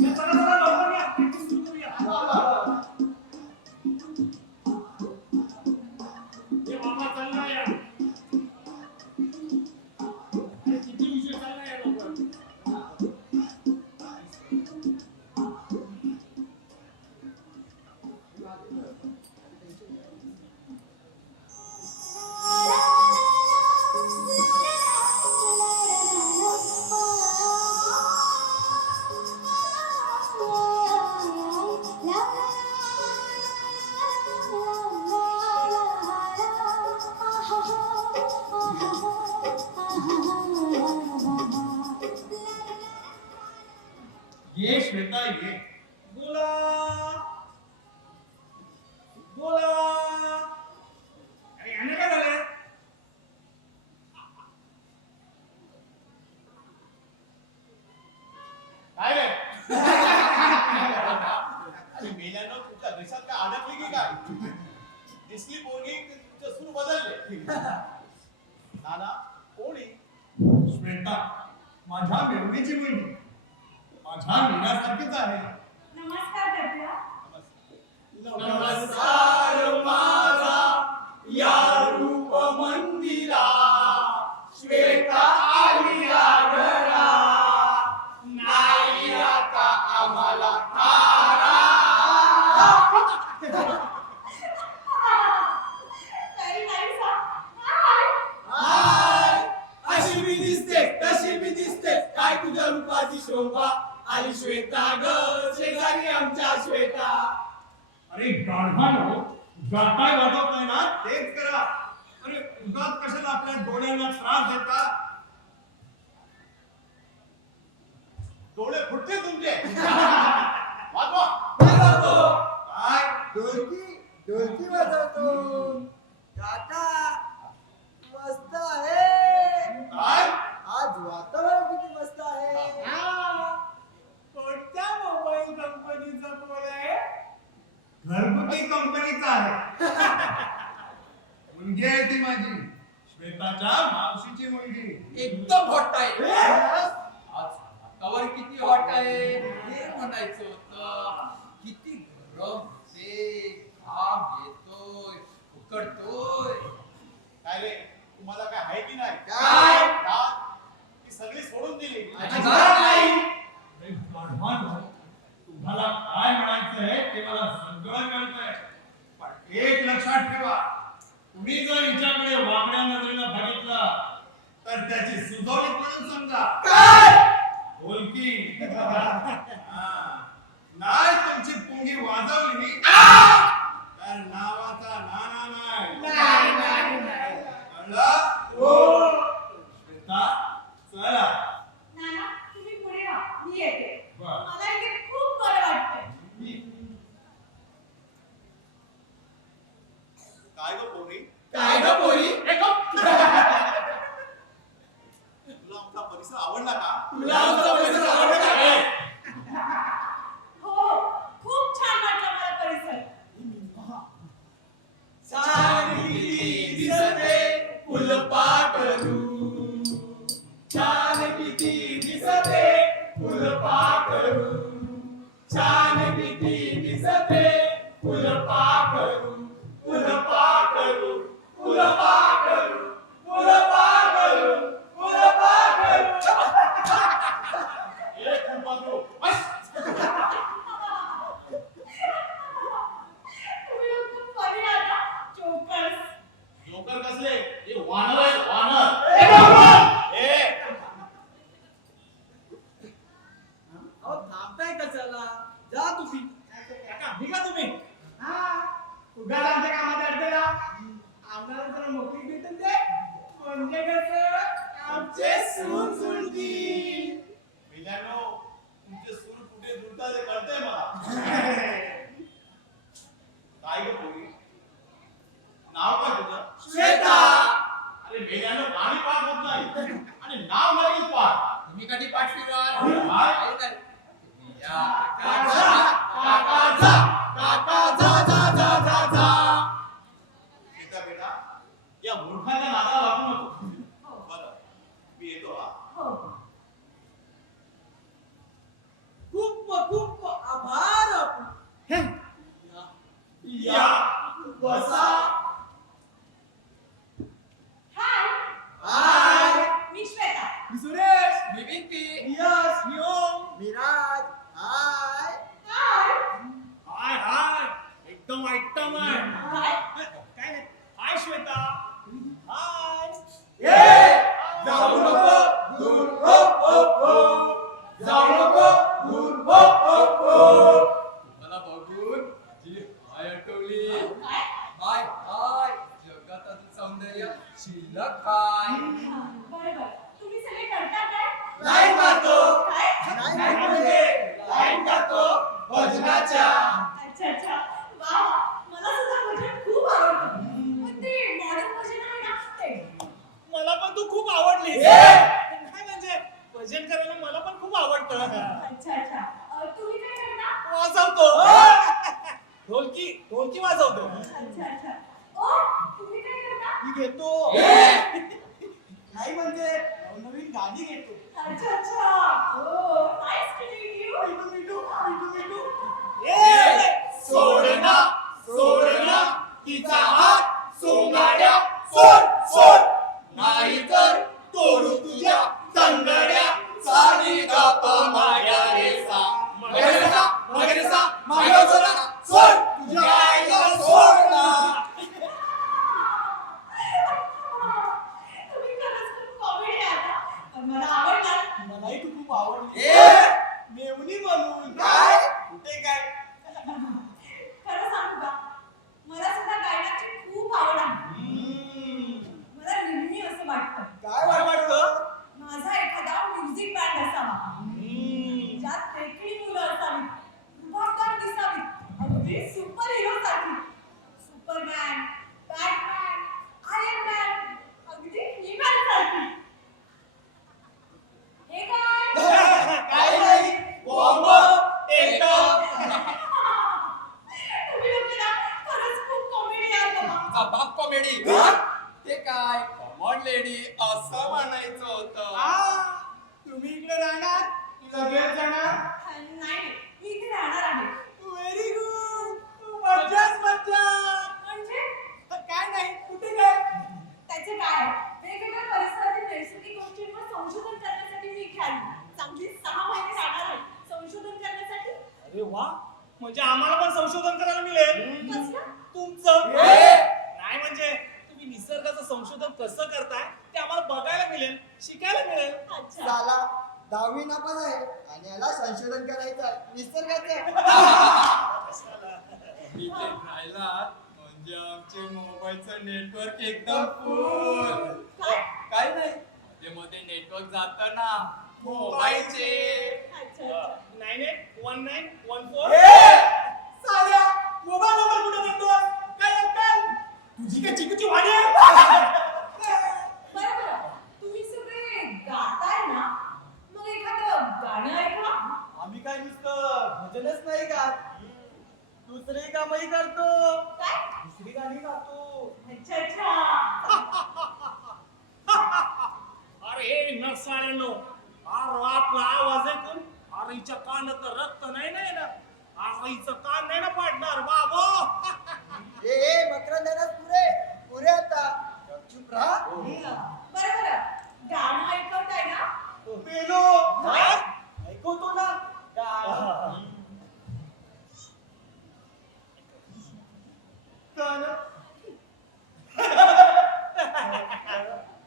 या, चला चला लवकर या. practice सुरू करूया. ये मामा चालला या. अरे किती विषय चालला या लवकर. ये श्वेता ये. बोला बोला. अरे याने काय झालंय? काय रे? अरे मेल्यानं तुमच्या देशात काय अडकली की काय? दिसली पोरगी की तुमचं सूर बदलले. नाना कोणी? श्वेता, माझ्या मेवणीची मुलगी. माझ्या मीनासारखीच आहे. नमस्कार दत्ता. नमस्कार माझा या रूप मंदिरा, श्वेता आली घरा, नाही आता आम्हाला तारा. Very nice, huh? हाय, अशी मी दिसते तशी मी दिसते, काय तुझ्या रूपाची शोभा. आली श्वेता ग, शेजारी आमच्या श्वेता. अरे गाढवानो, गाताय वाजवताय ना तेच करा. अरे उगाच कशाला आपल्या डोळ्यांना त्रास देता. डोळे फुटते तुमचे. वाजवा. काय ढोलकी वाजवतो. काका मस्त आहे. काय आज वातावरण किती मस्त आहे. कोणत्या मोबाईल कंपनीचा फोन आहे? घरगुती कंपनीचा आहे. मुलगी आहे ती माझी, श्वेताच्या मावशीची मुलगी. एकदम हॉट आहे. आज वातावरण किती हॉट आहे हे म्हणायचं होतं. किती गरम होते, घाम येतोय, उकडतोय. काय रे, तुम्हाला काय आहे की नाही? काय? ती सगळी सोडून दिली. अजिबात नाही. अरे गाढवानो, तुम्हाला काय म्हणायचंय ते मला सगळं कळतंय. पण एक लक्षात ठेवा, तुम्ही जर हिच्याकडे वाकड्या नजरेनं बघितलं तर त्याची सुधोरी म्हणून समजा. काय? ढोलकी. नाही तुमची पुंगी वाजवली तर नावाचा नाना नाही. नाही, नाही, नाही. कळलं? काय ग पोरी काय ग पोरी तुला आमचा परिसर आवडला का तुला आमचा परिसर आवडला का? हो खूप छान वाटलं मला परिसर. छान किती दिसते फुलपाखरू छान किती दिसते फुलपाखरू छान किती दिसते फुलपाखरू फुलपाखरू फुलपाखरू फुलपाखरू फुलपाखरू ए फुलपाखरू बस तुम्ही लोक खूप funny आहात हा. Jokers. जोकर कसले हे वानर आहे वानर ए अहो थांबताय कशाला जा तुम्ही काका निघा तुम्ही उगाच आमच्या कामात अडतेला आम्हाला जरा मोकळी भेटून दे म्हणजे कसं आमचे सून जुळतील मिलानो तुमचे सूर कुठे जुळतात हे कळतंय मला काय ग पोरी नाव काय तुझं श्वेता अरे मिलानो गाणी पाठ होत नाही आणि नाव लगेच पाठ तुम्ही कधी पाठ फिरवा काय? या सीता बेटा या मूर्खाच्या नादाला लागू नको बरं मी येतो हा हो. खूप खूप आभार या बसा Hi. हाय मी श्वेता. मी सुरेश मी विकी यश मी ओम मी राज हाय Hi. हाय हाय एकदम आयटम आहे काय? काय नाही हाय श्वेता हाय ए जाऊ नको दूर हो हो हो जाऊ नको दूर हो हो हो मला बघून जी हाय आठवली काय? हाय हाय जगाताचं सौंदर्य शिल्लक काय बरं. तुम्ही सगळे करता काय? लाईन मारतो काय? नाही म्हणजे लाईन काढतो भजनाच्या अच्छा. वा वा. मला सुद्धा भजन खूप आवडतं. पण ते modern भजन आहे ना ते. मला पण तू खूप आवडली काय म्हणजे भजन करायला मला पण खूप आवडतं अच्छा. तुम्ही काय करता? वाजवतो ढोलकी वाजवतो अच्छा. ओ तुम्ही काय करता? मी घेतो नाही म्हणजे नवीन गाणी घेतो अच्छा. Oh nice to meet you. Mithu सोडना तिचा हात सोंगाड्या सोड नाही तर तोडू तुझ्या तंगड्या साडी गातो माया रेसा मगरेसा माया जोरा सोड तुझ्या आईला सोड ना तुम्ही खरंच खूप कॉमेडी आहात हा. मला आवडलं. मलाही तू खूप आवडली मेवणी म्हणून काय कुठे काय खरं सांगू का? मला सुद्धा गायनाची खूप आवड आहे. मला नेहमी असं वाटतं काय वाटतं माझा एखादा म्युझिक बँड असावा ज्यात देखील मुलं असावीत, रुबाबदार दिसावीत, अगदी सुपर हिरो सारखी. सुपरमॅन, बॅटमॅन, आयर्न मॅन, अगदी ही-मॅन सारखी. हे काय? काय नाही बॉम्ब टेकअप तुम्ही लोकं ना खरंच खूप कॉमेडी आहात बाबा. बाप कॉमेडी ते काय कॉमन लेडी असं म्हणायचं होतं तुम्ही इकडे राहणार तुझा वेळ जाणार नाही, मी इथे राहणार आहे. व्हेरी गुड मज्जाच मज्जा म्हणजे काय नाही कुठे काय त्याचे काय? वेगवेगळ्या परिसरातील नैसर्गिक गोष्टींवर संशोधन करण्यासाठी मी इथे आली. चांगली 6 महिने राहणार आहे संशोधन करण्यासाठी. अरे वा म्हणजे आम्हाला पण संशोधन करायला मिळेल कसलं? तुमचं नाही म्हणजे तुम्ही निसर्गाचं संशोधन कसं करताय ते आम्हाला बघायला मिळेल शिकायला मिळेल अच्छा. साला 10वी नापास आहे आणि याला संशोधन करायचं आहे निसर्गाचं इथे राहिला म्हणजे आमचे मोबाईलचं नेटवर्क एकदम फुल काय नाही मध्ये मध्ये नेटवर्क जात ना मोबाईलचे अच्छा. 981914 साल्या मोबाईल नंबर कुठे देतो काय अक्कल तुझी काय चिकूची वाणी आहे? बरं बरं, तुम्ही सगळे गाताय ना, मग एखादं गाणं ऐका. आम्ही काय नुसतं भजनच नाही गात, दुसरे कामही करतो, काय? दुसरी गाणी गातो. अच्छा अच्छा. अरे नसाळ्यानो, अरे आपला आवाज ऐकून आईच्या कानात रक्त नाही नाही ना, आईचं कान नाही ना पाडणार बाबो. ए मकरंदानाच पुरे आता चुप राहा. बरं बरं, गाणं ऐकवताय ना? पेलो ऐकवतो ना गाणं. गाणं.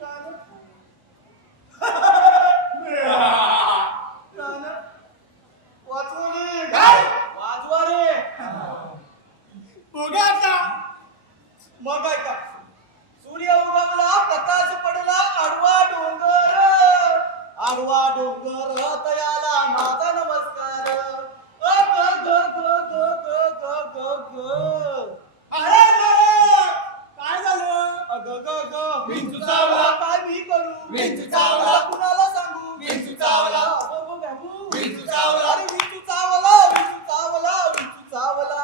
गाणं. गाणं. वाचवा रे. वाजवा रे. बघा आता. मग ऐका. सूर्य उगवला, प्रकाश पडला, आडवा डोंगर तयाला माझा नमस्कार. ग ग ग ग ग ग ग ग. अरे काय झालं? ग ग ग विंचू चावला. काय मी करू? विंचू चावला. कुणाला सांगू? विंचू चावला. विंचू चावला. अरे विंचू चावला, विंचू चावला, विंचू चावला.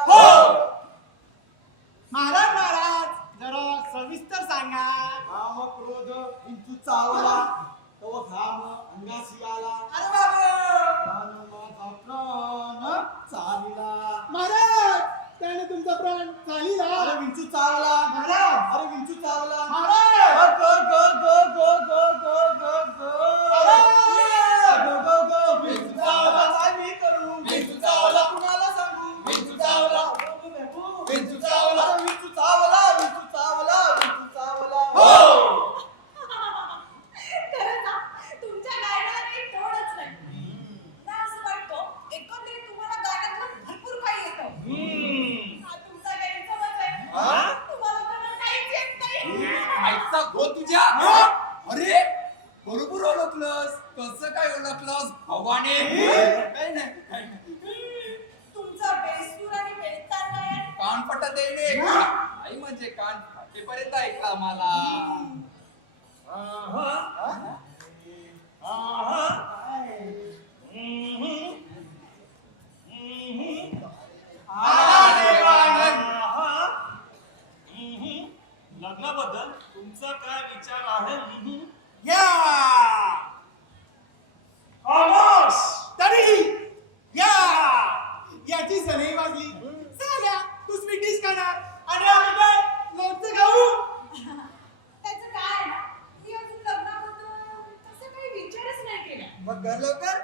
महाराज जरा सविस्तर सांगा. घाम क्रोध विंचू चावला, तो घाम अंगाशी आला. अरे बाबा माझा प्राण चालिला. महाराज त्याने तुमचा प्राण चालिला. अरे विंचू चावला. महाराज अरे विंचू चावला. महाराज ग ग ग ग ग ग ग ग ग विंचू चावला. काय मी करू? विंचू चावला. कुणाला सांगू? विंचू चावला. विंचू चावला. विंचू चावला. विंचू चावला. विंचू चावला. खरंच ना, तुमच्या गायनाला काही तोडच नाही. मला असं वाटतं एकंदरीत तुम्हाला गाण्यातलं भरपूर काही येतं. हा तुमचा गैरसमज आहे. तुम्हाला तर काहीच येत नाही. आईचा गो तुझ्या. अरे बरोबर ओळखलंस. कसं काय ओळखलंस भवाने? काही नाही. तुमचा बेसूर आणि बेताल गायन कान पटत येणे. आई म्हणजे कान फाटेपर्यंत ऐकला मला. लग्नाबद्दल तुमचा काय विचार आहे? याची सनई वाजली. साल्या तू स्वीटिश खाणार आणि आम्ही काय लोणचं खाऊ. त्याचं काय आहे ना, मी अजून लग्नाबद्दल तसं काही विचारच नाही केला. मग घर लवकर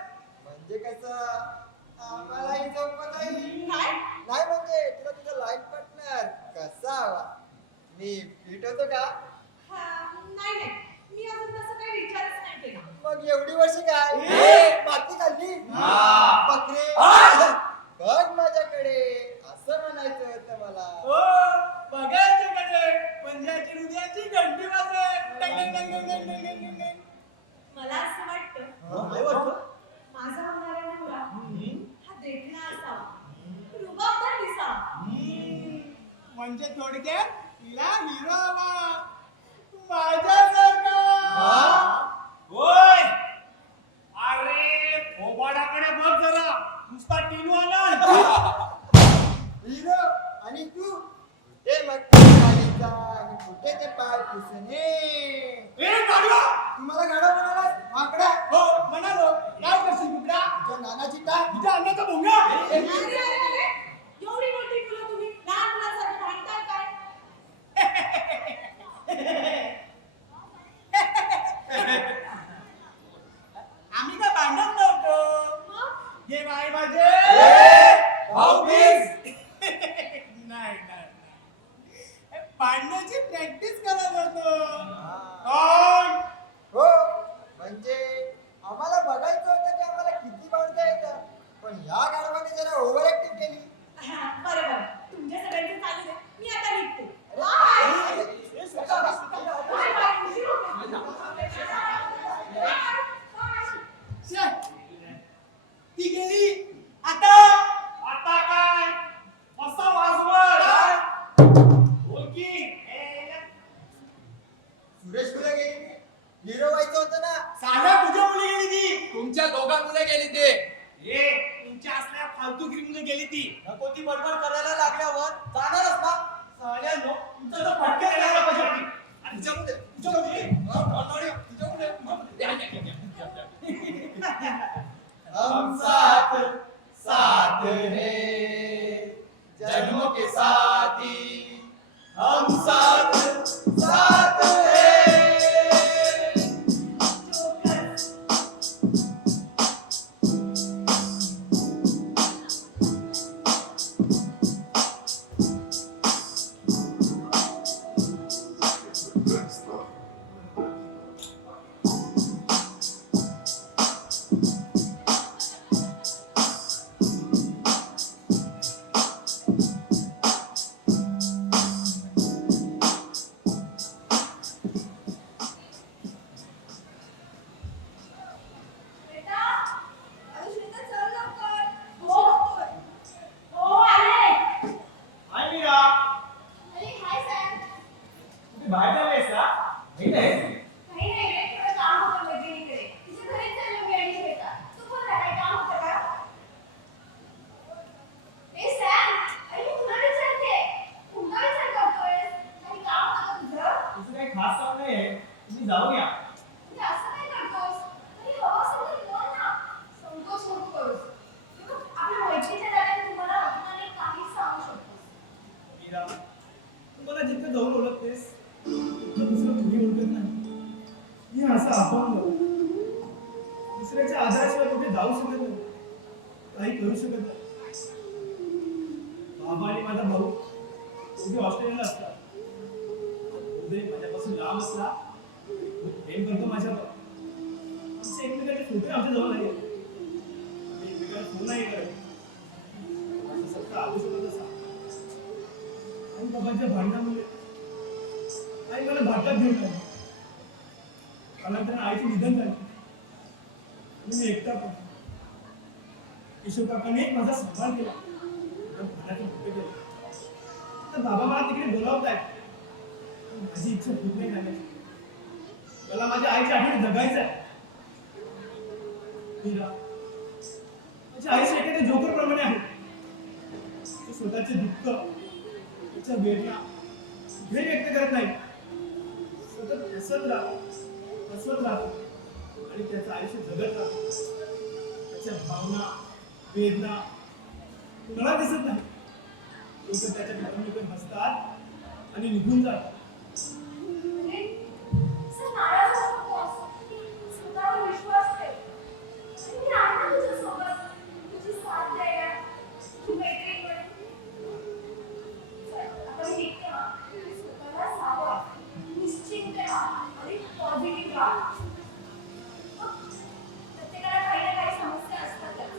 म्हणजे कसं आम्हालाही झोपत आहे. काय? नाही म्हणजे तुला तुझा लाईफ पार्टनर कसा हवा? मी फिट होतो का? नाही नाही, मी अजून तसं काही विचारच नाही केला. मग एवढी वर्ष काय बाकी खाल्ली बकरे बघ माझ्याकडे असं म्हणायचं होतं मला. बघायचे कडे पंजाची हृदयाची घंटी वाजते. टंग टंग टंग टंग टंग टंग टंग टंग. मला असं वाटतं काय वाटतं? माझा होणारा नवरा हा देखणा असावा, रुबाबदार दिसावा. म्हणजे थोडक्यात तिला हिरो हवा माझ्यासारखा. होय. अरे थोबाडाकडे बघ जरा, नुसता टिनू आला. हिरो आणि तू हे मग गाडीचा आणि कुठे ते पाय पुसणे. तुम्हाला गाडा म्हणाला माकडा. हो म्हणालो. काय करशील कुठला? तुझ्या नानाची टाक. तुझ्या अन्नाचा भोंगा. अरे अरे अरे, एवढी मोठी मुलं तुम्ही लहान मुलांसारखं भांडताय काय? आम्ही काय भांडत नव्हतो. मग हे बाय माझे भाऊबीज. नाही नाही भांडण्याची प्रॅक्टिस करत होतो. कोण? हो म्हणजे आम्हाला बघायचं होतं की आम्हाला किती भांडता येतं, पण या गाडवाने जरा ओव्हर ऍक्टिंग केली. बरं बरं, तुमच्या सगळ्यांचं चालू दे, मी आता निघते. हे स्वतः बाय बाय, उशीर होतोय. शे, ती गेली. आता आता काय? असा वाजवत. बोल की. हिरो व्हायचं होतं ना. साधा तुझ्या मुली गेली ती. तुमच्या दोघांमुळे गेली ते. तुमच्या असल्या फालतूगिरीमुळे गेली ती. नको ती बडबड करायला लागल्यावर जाणारच ना. साड्यांनो, तुमचा तर फटका द्यायला पाहिजे आपली. आणि तुझ्यामुळे हम साथ साथ हैं जन्मों के साथी. हम साथ साथ हैं. बेटा, अरे श्वेता चल लवकर. हो लवकर. हो आले. हाय मीरा, अरे हाय सॅम. तू बाहेर चाललेस का? इथे आहेस? काही नाही रे, थोडं काम होतं मैत्रिणीकडे. तिच्या घरीच चाललो मी आणि श्वेता. तू बोल ना, काय काम होतं का? ए सॅम, अरे मी तुला विचारते. कोणता विचार करतोयस? काही काम होतं का तुझं? तुझं काही खास काम नाहीये, तुम्ही जाऊन या. म्हणजे असं काय करतोस? अरे हवं असेल तर बोल ना. संकोच नको करूस. हे बघ, आपल्या मैत्रीच्या जागेत तुम्हाला अभिमानाने काहीही सांगू शकतोस. मीरा, तू मला जितकं जवळ ओळखतेस तितकं दुसरं कुणी ओळखत नाही. मी असं अपंग, दुसऱ्याच्या आधाराशिवाय कुठे जाऊ शकत नाही, काही करू शकत नाही. बाबा आणि माझा भाऊ दोघे ऑस्ट्रेलियाला असतात. उदय माझ्यापासून लांब असला खूप प्रेम करतो माझ्यावर. आमचे एकमेकांचे फोटो आमच्या जवळ नाही आहेत. आम्ही एकमेकांना फोन नाही करत. असं सगळं आलू शकत असा. आई बाबांच्या भांडणामुळे आई मला भारतात घेऊन आली. कालांतराने आईचे निधन झाले आणि मी एकटा पडलो. किशोर काकाने माझा सांभाळ केला. भांडाचे मोठे केले. तर बाबा मला तिकडे बोलावत आहेत. माझी इच्छा पूर्ण नाही झाली. मला माझ्या आईच्या आठवणी जगायचं आहे. मीरा, माझ्या आईशी एखाद्या जोकर प्रमाणे आहे. तो स्वतःचे दुःख, त्याच्या वेदना कुठे व्यक्त करत नाही. सतत हसत राहतो आणि त्याचं आयुष्य जगत राहतो. त्याच्या भावना, वेदना मला दिसत नाही. लोक त्याच्या घरामध्ये हसतात आणि निघून जातात. अरे, असं नाराज होऊ नकोस. स्वतःवर विश्वास ठेव. आणि मी आहे ना तुझ्यासोबत. तुझी साथ द्यायला, तुझी मैत्रीण म्हणून. चल, आता मी निघते हा. तू स्वतःला सावध, निश्चिंत राहा आणि पॉझिटिव्ह राहा. बघ, प्रत्येकाला काही ना काही समस्या असतातच.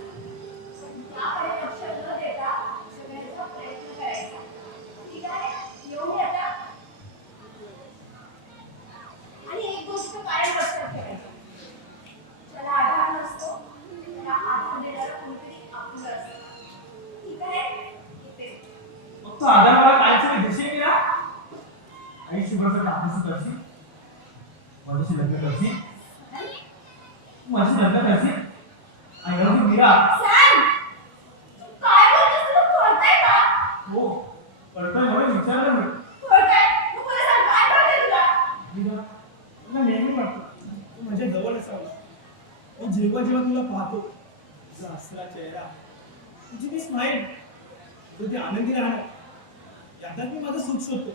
पण त्याकडे लक्ष न देता सगळ्यांचा प्रयत्न करायचा. ठीक आहे? येऊ मी आता. आणि एक गोष्ट कायम लक्षात ठेवायची. ज्याला आधार नसतो त्याला आधार देणारं कोणीतरी आपलं असतं. ठीक आहे? येते. मग तू आधार मला कायची दिशे केला. आई शुभ्रासाठी अभ्यास करशील, माझ्याशी लग्न करशील, तू माझी लग्न करशील. आई म्हणून मीरा. सॅम, तू काय बोलतोस तुला कळतंय का? हो, कळतंय म्हणून विचारलं मी. कळतंय? मग मला सांग काय कळतंय तुला? मीरा, मला नेहमी वाटतं तू माझ्या जवळ असावं. मी जेव्हा जेव्हा तुला पाहतो, तुझा हसरा चेहरा, तुझी ती स्माईल, तुझं ते आनंदी राहणं, यातच मी माझं सुख शोधतो.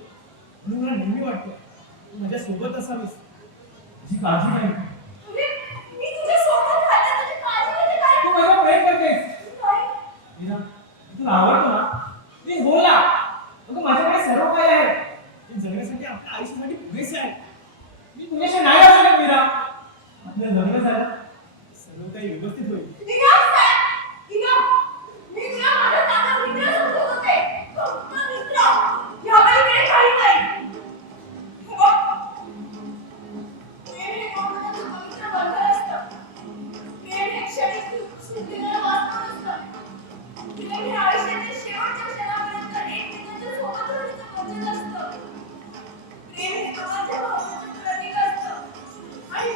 म्हणून मला नेहमी वाटतं तू माझ्या सोबत असावीस. तुझी काळजी नाही. म्हणजे मी तुझ्या सोबत राहते, तुझी काळजी घेते काय? तू माझ्या प्रेम करतेस. नाही. मीरा, मी तुला आवडतो ना. प्लीज बोल ना. अगं माझ्याकडे सर्व काही आहे. ते जगण्यासाठी आपल्या आयुष्यासाठी पुरेसे आहे. मी तुझ्याशी नाही असू शकत मीरा. आपलं लग्न झालं सर्व काही व्यवस्थित होईल. निघा सॅम, निघा. मी तुला माझा चांगला मित्र समजत होते. फक्त मित्र. यापलीकडे काही नाही. हे बघ, प्रेम हे कोणाचं पवित्र बंधन असतं. प्रेम हे क्षणिक स्थितीला वास्तव नसतं. प्रेम हे आयुष्याच्या शेवटच्या क्षणापर्यंत एकमेकांच्या सोबत राहण्याचं वचन असतं. प्रेम हे दोघांच्या भावनेचं प्रतीक असतं. आणि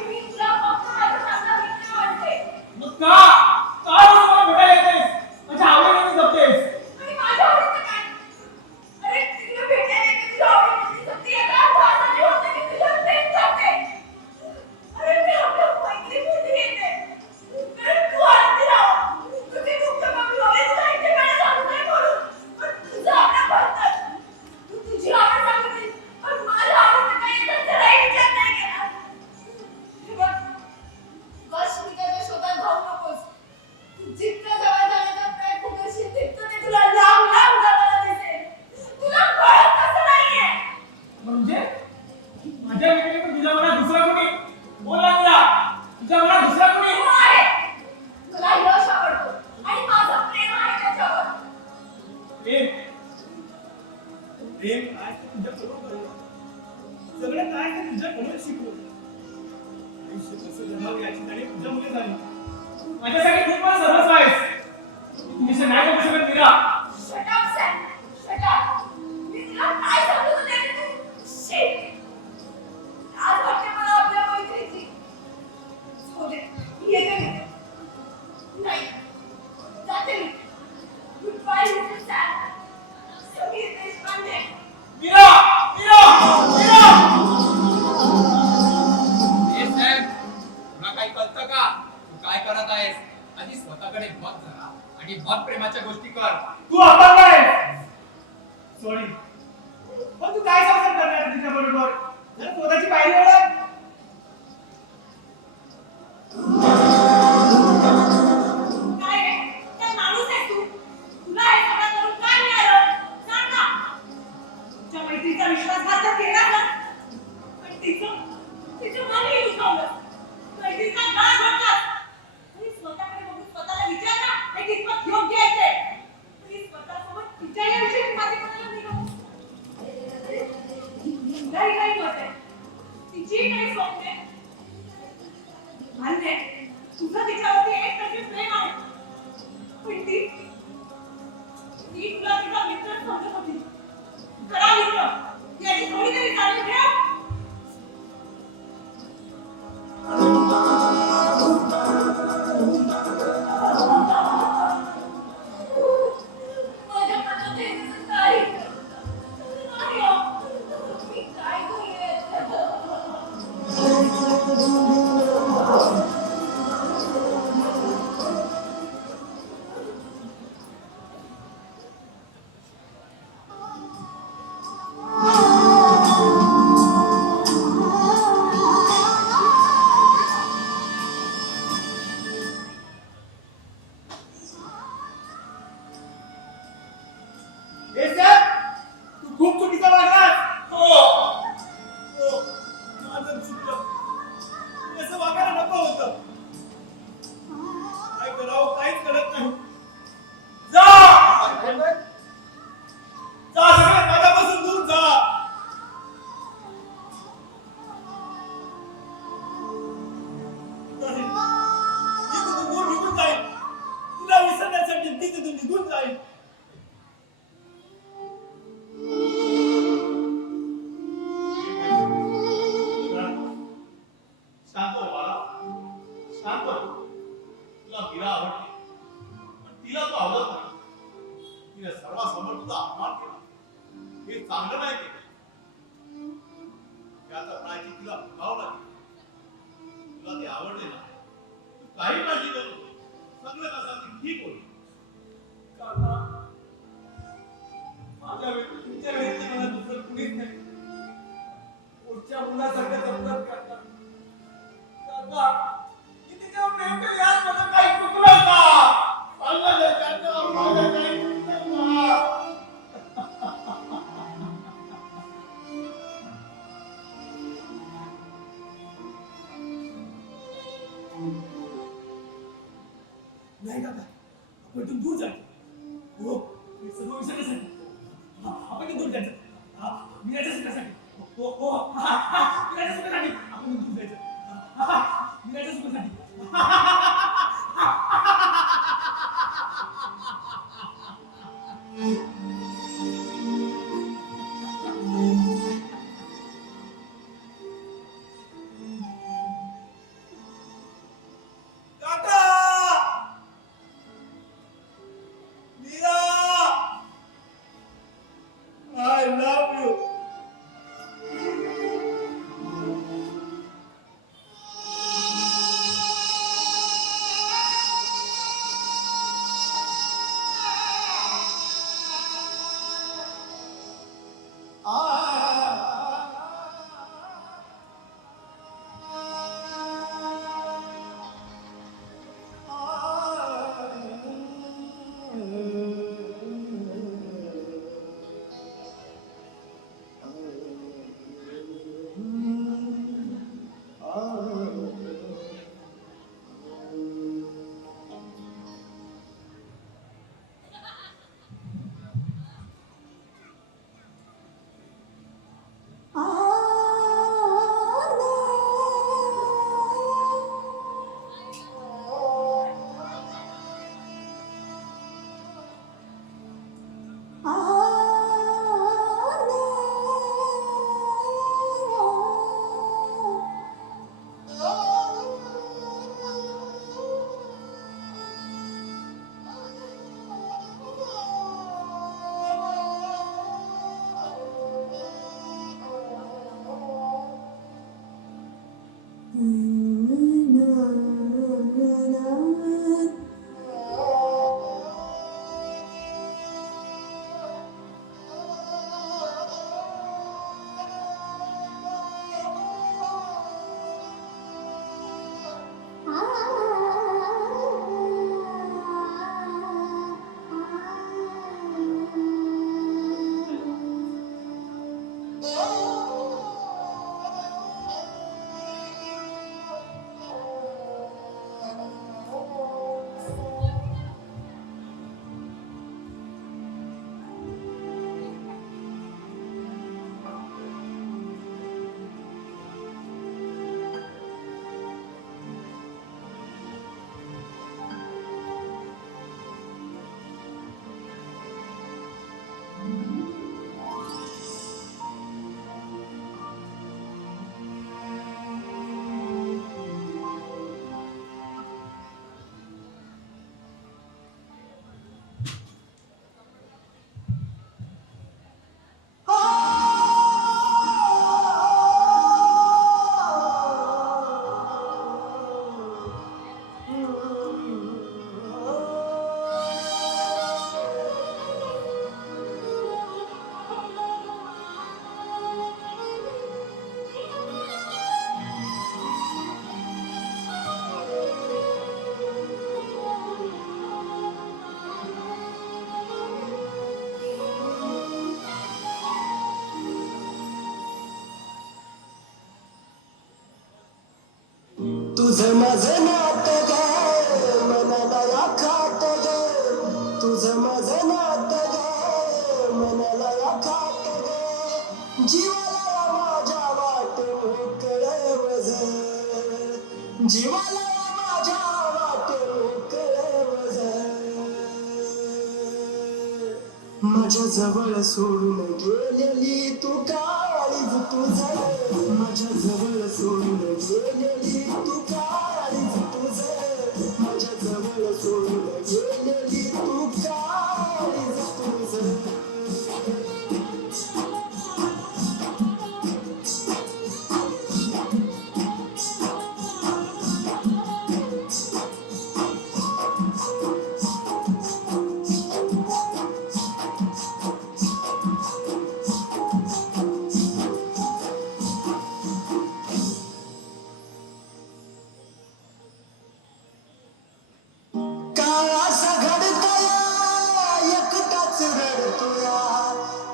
माझ्या व्यतिरिक्त तुझ्या मनात दुसरा कोणी? बोल ना तुला. तुझ्या मनात दुसरा कोणी? हो आहे. तुला यश आवडतो आणि माझं प्रेम आहे त्याच्यावर. प्रेम प्रेम काय ते तुझ्याकडून कळलं. सगळं काय ते तुझ्याकडून शिकलो. आयुष्य कसं जगावं याची जाणीव तुझ्यामुळे झाली. माझ्यासाठी खूप पण सर्वस्व आहेस. तुम्ही असं नाही बघू शकत Mira. Shut up, Sam. Shut up. मी तुला काय सांगू तुझ्या Shit. आज वाटते मला आपल्या मैत्रीची. जाऊ दे. येते मी. नाही. जाते मी. Goodbye, Mr. Sam. Sameer Deshpande. Meera Meera Meera. ए सॅम, तुला काही कळतं का? तू काय करत आहेस? आधी स्वतःकडे बघ जरा आणि मग प्रेमाच्या गोष्टी कर. तू अपंग आहेस. सॉरी. पण तू काय संसार करणार तिच्या बरोबर? जर स्वतःची पायरी ओळख. काय रे? काय माणूस आहेस तू? तुला हे सगळं करून काय मिळालं? सांग ना. तुमच्या मैत्रीचा विश्वासघात तर केला ना? पण तिचं मनही दुखावलं. मैत्रीचा गळा घोटलास. तरी स्वतःकडे बघून स्वतःला विचार ना, हे कितपत योग्य आहे ते. तरी स्वतःसोबत तिच्या या विषयी माझे कोणाला निघावं. तिलाही काही मत आहे. तिचीही काही स्वप्ने. मान्य आहे. तुझं तिच्यावरती एकतर्फी प्रेम आहे. पण ती तुला तिचा मित्र समजत होती. खरा मित्र याची थोडीतरी जाणीव ठेव. माझ्या मनात हे दिसत नाही. नाही हो. मी काय करूया? हे सॅम, तू खूप चुकीचा वागलास. हो. माझं चुकलं. मी असं वागायला नको होतं. काय करावं काहीच कळत नाही. जा जा, सगळ्यात माझ्यापासून दूर जा. नाही. मी तिथून निघून जाईल. तुला विसरण्यासाठी मी तिथून निघून जाईल. शांत हो बाळा. शांत हो. तुला मीरा आवडते, पण तिला तू आवडत नाही. तिने सर्वांसमोर तुझा अपमान केला. हे चांगलं नाही केलं. त्याचा प्रायचित तिला भोगावं लागेल. तुला ते आवडले ना, तू काही काळजी करू नको. सगळं कसं ठीक होईल. काका, माझ्या व्यतिरिक्त तुमच्या व्यतिरिक्त मला दुसरं कुणीच नाही. पुढच्या मुलासारखं जपतात काका. काका, मी तिच्यावर प्रेम केलं यात माझं काही चुकलं का? सांगा ना काका, माझं काही चुकलं का? नाही काका, आपण इथून दूर जायचं. हो, हे सर्व विसरण्यासाठी. आपण इथून दूर जायचं. मीराच्या सुखासाठी. हो हो, मीराच्या सुखासाठी आपण इथून दूर जायचं. मीराच्या सुखासाठी. काका, मीरा, तुझं माझं नातं ग मनाला या खात ग तुझं माझं नातं ग मनाला या खात ग जीवाला या माझ्या वाट मोकळं वझ जीवाला या माझ्या वाट मोकळं वझ माझ्या जवळ सोडून गेलेली तू काळीज तुझं माझ्या जवळ सोडून गेलेली तू काळीज तुझं माझ्या जवळ सोडून गेलेली तू काळीज तुझं काळासा घडतोया एकटाच रडतोया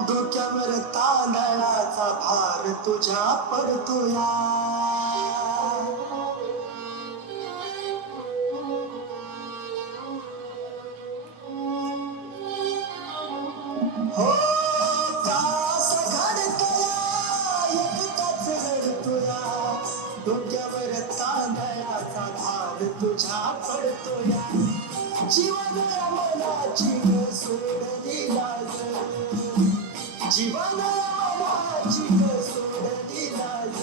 डोक्यावर तांदळाचा भार तुझ्या पडतोया हो काळासा घडतोया एकटाच रडतोया डोक्यावर तांदळाचा भार तुझ्या पडतोया जीवन मनाची सोडली लाज जीवन मनाची सोडली लाज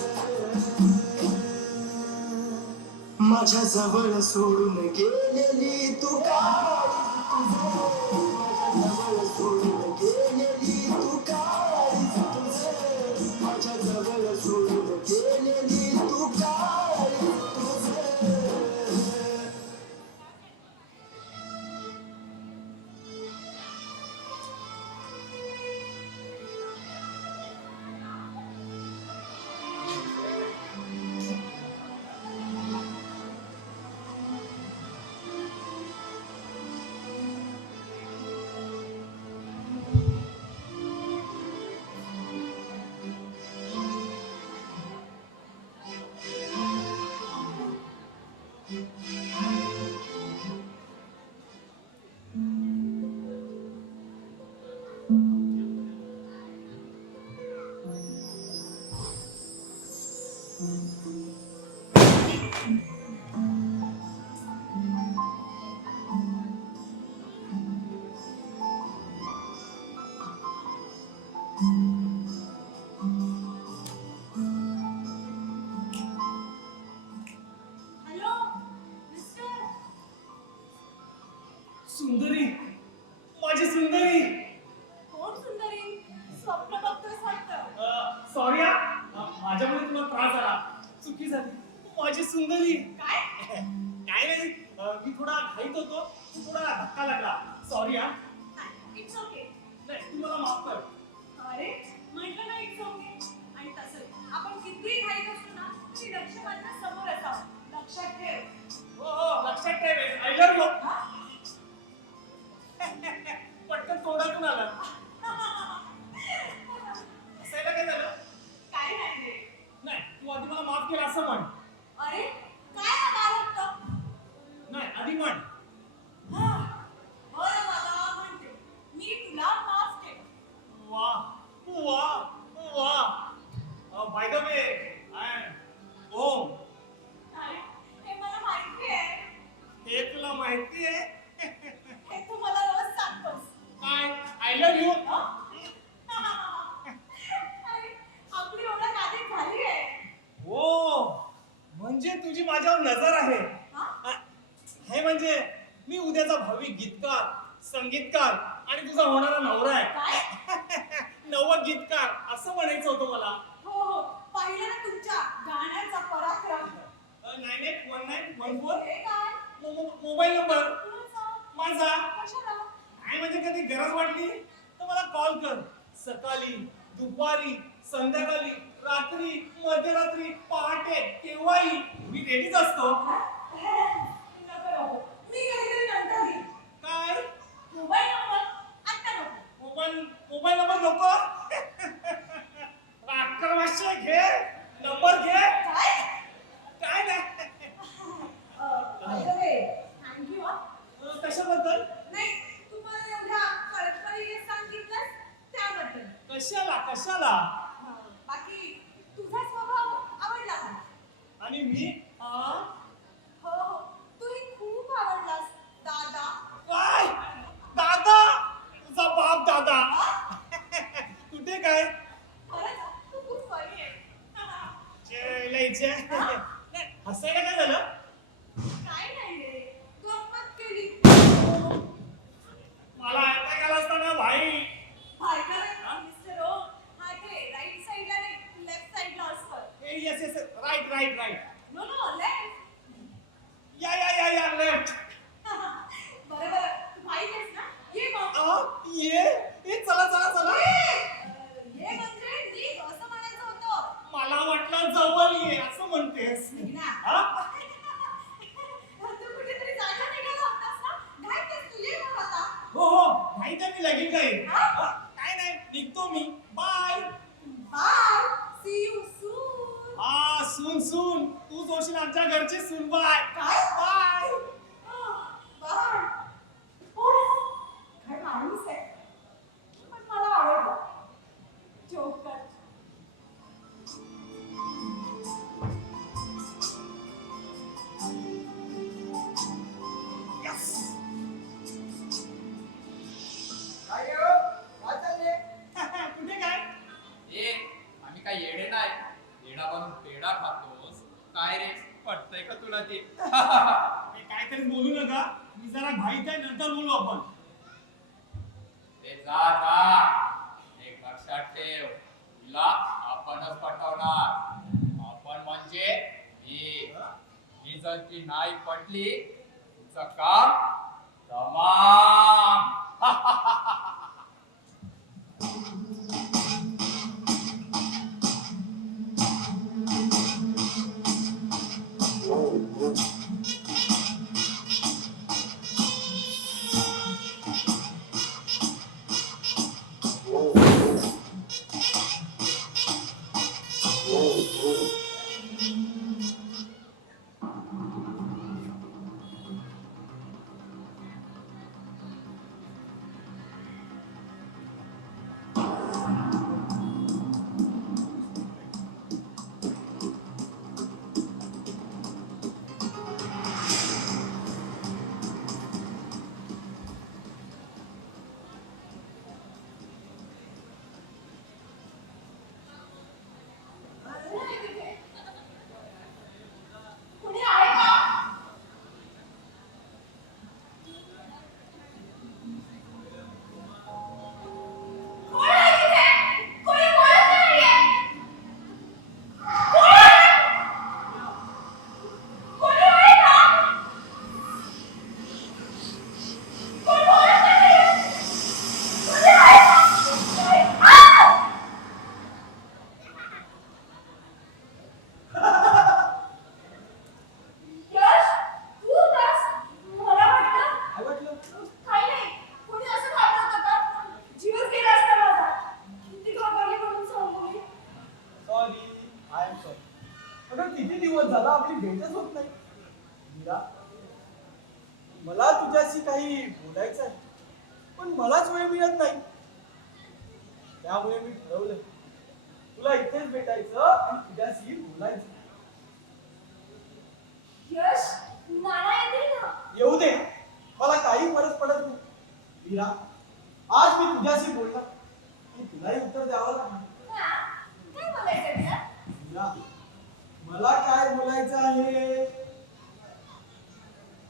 माझ्या जवळ सोडून गेलेली तू काळीज तुझं माझ्या जवळ सोडून गेलेली तू काळीज तुझं माझ्या जवळ सोडून गेलेली तू काळीज तुझं हॅलो मिस्टर सुंदरी माझी सुंदरी कोण सुंदरी स्वप्न बघतोय वाटतं सॉरी माझ्यामुळे तुला त्रास झाला चुकी झाली माझी सुंदरी काय नाही नाही मी थोडा घाईत होतो, थोडा धक्का लागला. सॉरी हा. It's okay. नाही तू मला माफ कर. अरे म्हटलं ना इट्स ओके. आणि तसं आपण कितीही घाईत असतो ना तरी लक्ष मात्र समोर असावं. लक्षात ठेव. हो हो लक्षात ठेव. I love you. पटकन तोंडातून आलं. असायला काय झालं? काय नाही रे. नाही तू आधी मला माफ केलं असं म्हण. अरे काय आलं? नाही आधी म्हण. बरं बाबा म्हणते. मी तुला माफ केलं. वा वा वा. बाय द वे आय ओम. अरे हे मला माहिती आहे. हे तुला माहिती आहे? हे तू मला रोज सांगतोस. काय आय लव्ह यू. अरे आपली ओळख आधी झाली आहे. हो म्हणजे तुझी माझ्यावर नजर आहे. हा? हे म्हणजे मी उद्याचा भावी गीतकार, संगीतकार आणि तुझा होणारा नवरा आहे. काय? नव गीतकार असं म्हणायचं होतं मला. हो हो पाहिलं ना तुमच्या गाण्याचा पराक्रम. 981914 हे काय? मोबाईल नंबर तुझा? माझा. कशाला? काय म्हणजे कधी गरज वाटली तर मला कॉल कर. सकाळी, दुपारी, संध्याकाळी, रात्री, मध्यरात्री, पहाटे केव्हाही मी रेडीच असतो. नको. मी काहीतरी नंतर घेईन. काय मोबाईल नंबर आता नको. मोबाईल नंबर नको. 1100 घे, नंबर घे. काय? काय नाही. थँक्यू हा. कशाबद्दल? नाही तुम्हाला एवढ्या कळकळीने सांगितलं त्याबद्दल. कशाला बाकी तुझा स्वभाव आवडला मला. आणि मी हो हो तूही खूप आवडलास दादा. काय दादा? तुझा बाप दादा. कुठे काय खरंच तू खूप फनी आहे. लयचे. हसायला काय झालं? काय नाही रे गंमत केली. मला ऐकायला गेला असताना भाई. मिस्टर ओ हा ते राईट साईडला नाही लेफ्ट साईडला असतं. Yes yes right. No no left. या लेफ्ट. बरं तू माहित आहेस ना. ये मग. ये चला. ये म्हणजे नीट असं म्हणायचं होतं. मला वाटलं जवळ ये असं म्हणतेस. हा? तू कुठेतरी जायला निघाला होतास ना. घाईतच तू ये मग आता. हो माहिती आहे मी लगीन काही. हा? काय नाही निघतो मी. Bye. Bye. See you soon. सून तूच होशील आमच्या घरची सून. बाय. काय? बाय. बाय. काय माणूस आहे. पण मला आवडतं. जोकर. Yes. काय हो? काय चाललंय? कुठे काय? आम्ही काय येडे नाही. येडा बनून पेढा खातोस. काय रे पटतंय का तुला ते? हे काहीतरी बोलू नका. मी जरा घाईत आहे नंतर बोलू आपण. ते जा. एक लक्षात ठेव. तुला आपणच पटवणार. आपण म्हणजे ही जर ती नाही पटली तुझं काम तमाम. अगं किती दिवस झाला आपली भेटच होत नाही. मीरा, मला तुझ्याशी काही बोलायचं आहे, पण मलाच वेळ मिळत नाही. त्यामुळे मी ठरवलं तुला इथेच भेटायचं आणि तुझ्याशी बोलायचं. यश, नाना येतील ना? येऊ दे, मला काही फरक पडत नाही. मीरा, आज मी तुझ्याशी बोलणार आणि तुलाही उत्तर द्यावं लागणार. हा, काय बोलायचं तुला? मीरा, मला काय बोलायचं आहे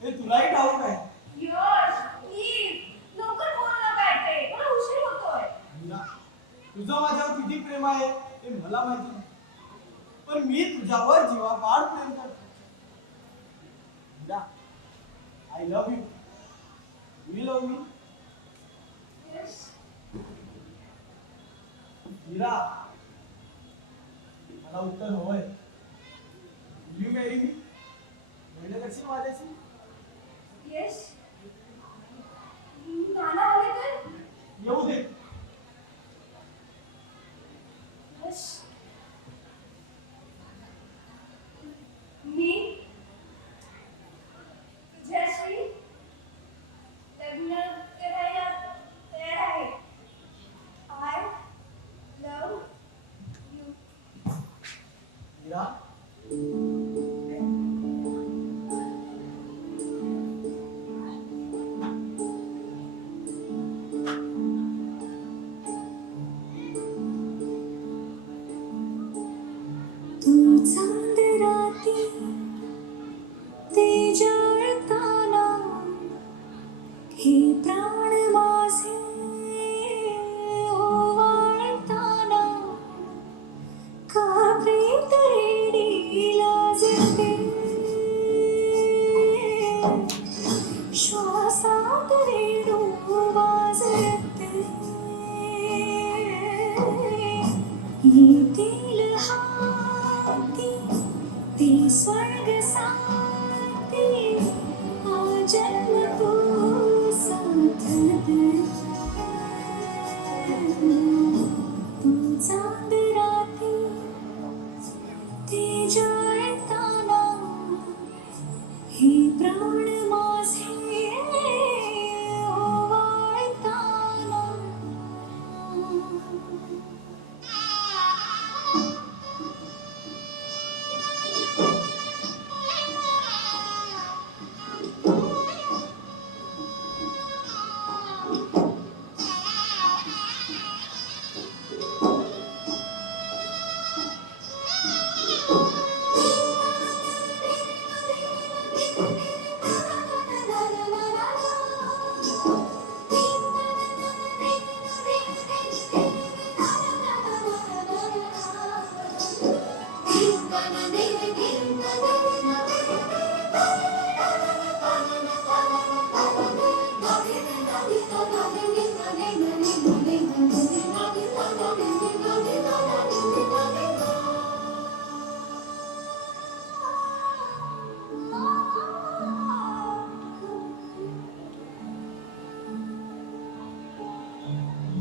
हे तुलाही ठाऊक आहे. यश, प्लीज लवकर बोल ना काय ते. मला उशीर होतोय. मीरा, तुझं माझ्यावर किती प्रेम आहे हे मला माहिती नाही, पण मी तुझ्यावर जीवापाड प्रेम करतो. Meera, I love you. You love me. Yash, Meera, मला उत्तर हवंय. You marry me. लग्न करशील माझ्याशी? यश, नाना आले तर? येऊ दे. यश, मी तुझ्याशी लग्न करायला तयार आहे. I love you. मीरा, तू चांद राती ते जाळताना हे प्राण माझे ओवाळताना का प्रीत रेडी लाजते श्वासात रेणू वाजते येतील हाती ते स्वर्ग साथी हा जन्म तू साथ दे. तू चांद राती ते जाळताना हे प्राण माझे ओवाळताना.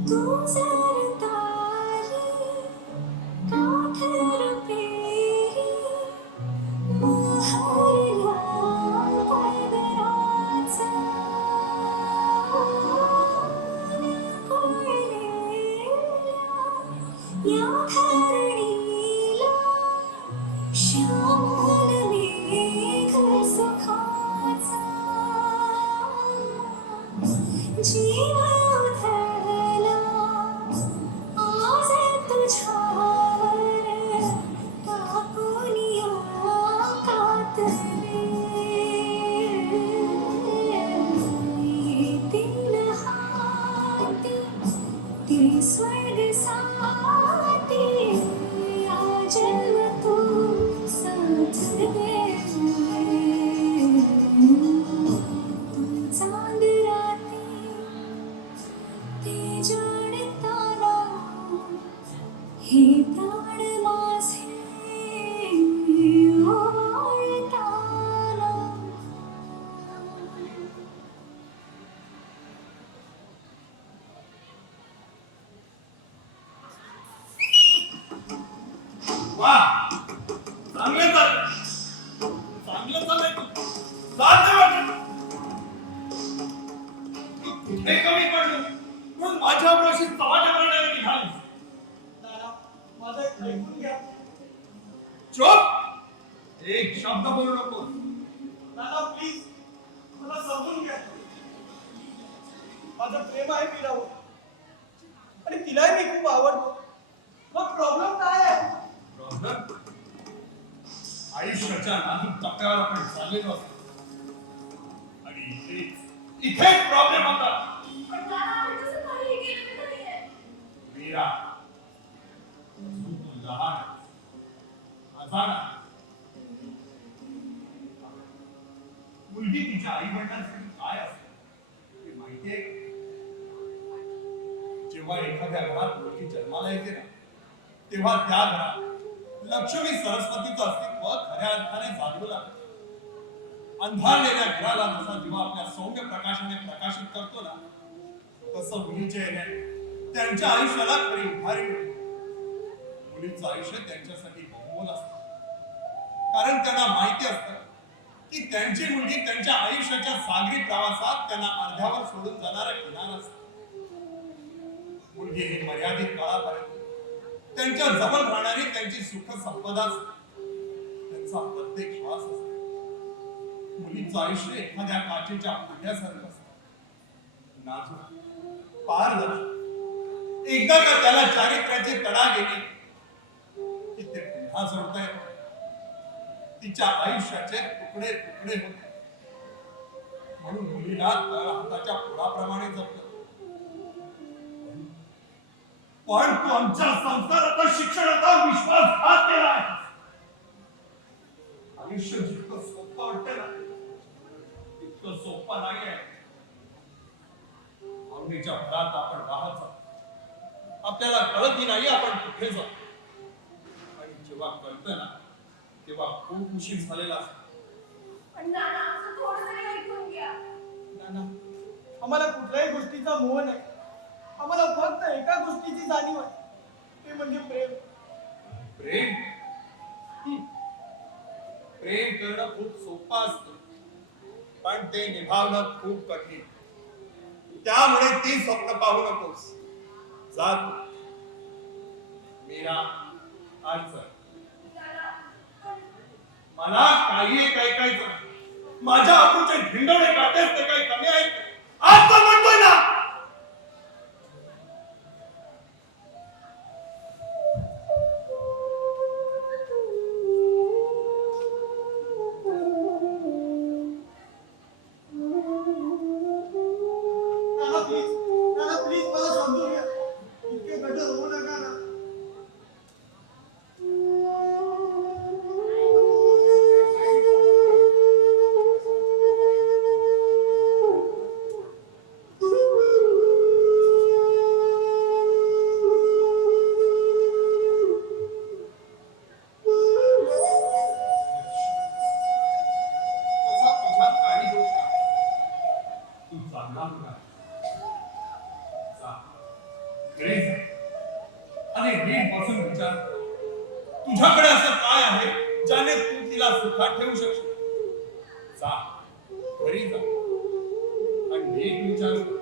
तू जर तारी काठर पेरी मोहरला पदराचा या धरणीला श्यामल मेघ सुखाचा जीव उधळला आज तुझ्यावर टाकून या कातरे. येतील हाती ते स्वर्ग साथी हा जन्म तू साथ एक शब्द बोलू नकोस. नाना प्लीज मला समजून घ्या. माझं प्रेम आहे मीरावर आणि तिलाही मी खूप आवडतो. मग प्रॉब्लेम काय आहे? प्रॉब्लेम आयुष्याच्या नाजूक टप्प्यावर आपण चाललेलो असतो आणि इथे प्रॉब्लेम होता. पण नाना, आम्ही तसं काहीही केलेलं नाहीये. मीरा, तू लहान आहेस, आजान आहेस. मुलगी तिच्या आई वडिलांसाठी काय असते ते माहितीये का? जेव्हा एखाद्या घरात मुलगी जन्माला येते ना, तेव्हा त्या घरात लक्ष्मी सरस्वतीचं अस्तित्व खऱ्या अर्थाने जाणवू लागतं. अंधारलेल्या घराला जसा दिवा आपल्या सौम्य प्रकाशाने प्रकाशित करतो ना, तसं मुलीच्या येण्याने त्यांच्या आयुष्याला खरी उभारी मिळते. मुलीचं आयुष्य त्यांच्यासाठी बहुमोल असतं, कारण त्यांना माहिती असतं की त्यांची मुलगी त्यांच्या आयुष्याच्या सागरी प्रवासात त्यांना अर्ध्यावर सोडून जाणारा किनारा असतो. मुलगी ही मर्यादित काळापर्यंत त्यांच्या जवळ राहणारी त्यांची सुख संपदा असते, त्यांचा प्रत्येक श्वास असतो. मुलीचं आयुष्य एखाद्या काचेच्या भांड्यासारखं असतं, नाजूक, पारदर्शक. एकदा का त्याला चारित्र्याची तडा गेली की ते पुन्हा जोडता येतं. तिच्या आयुष्याचे तुकडे तुकडे होते. म्हणून मुलीला तळ हाताच्या पुराप्रमाणे जपलं. पण तू आमच्या संस्काराचा, शिक्षणाचा विश्वासघात केला आहे. आयुष्य जितकं सोपं वाटतं ना, तितकं सोपं नाही आहे. आवडीच्या भरात आपण राहत जातो, आपल्याला कळतही नाही आपण कुठे जातो. आणि जेव्हा कळतं ना, तेव्हा खूप उशीर झालेला असतो. पण नाना, आमचं थोडं तरी ऐकून घ्या. नाना, आम्हाला कुठल्याही गोष्टीचा मोह नाही. आम्हाला फक्त एका गोष्टीची जाणीव आहे, ते म्हणजे प्रेम. प्रेम प्रेम करणं खूप सोपं असतं, पण ते निभावणं खूप कठीण. त्यामुळे ती स्वप्न पाहू नकोस. जा तू. मीरा, आज चल. नाना, पण मला काही एक ऐकायचं नाही. माझ्या अब्रूचे धिंडवणे काढतेस ते काही कमी आहेत? आज तर म्हणतोय ना. नाना प्लीज, नाना प्लीज मला समजून घ्या. इतके कठोर होऊ नका ना. तसा तुझ्यात काही दोष नाही. तू चांगला मुलगा आहेस. जा, घरी जा आणि नीट बसून विचार कर. तुझ्याकडे असं काय आहे ज्याने तू तिला सुखात ठेवू शकशील? जा, घरी जा आणि नीट विचार कर.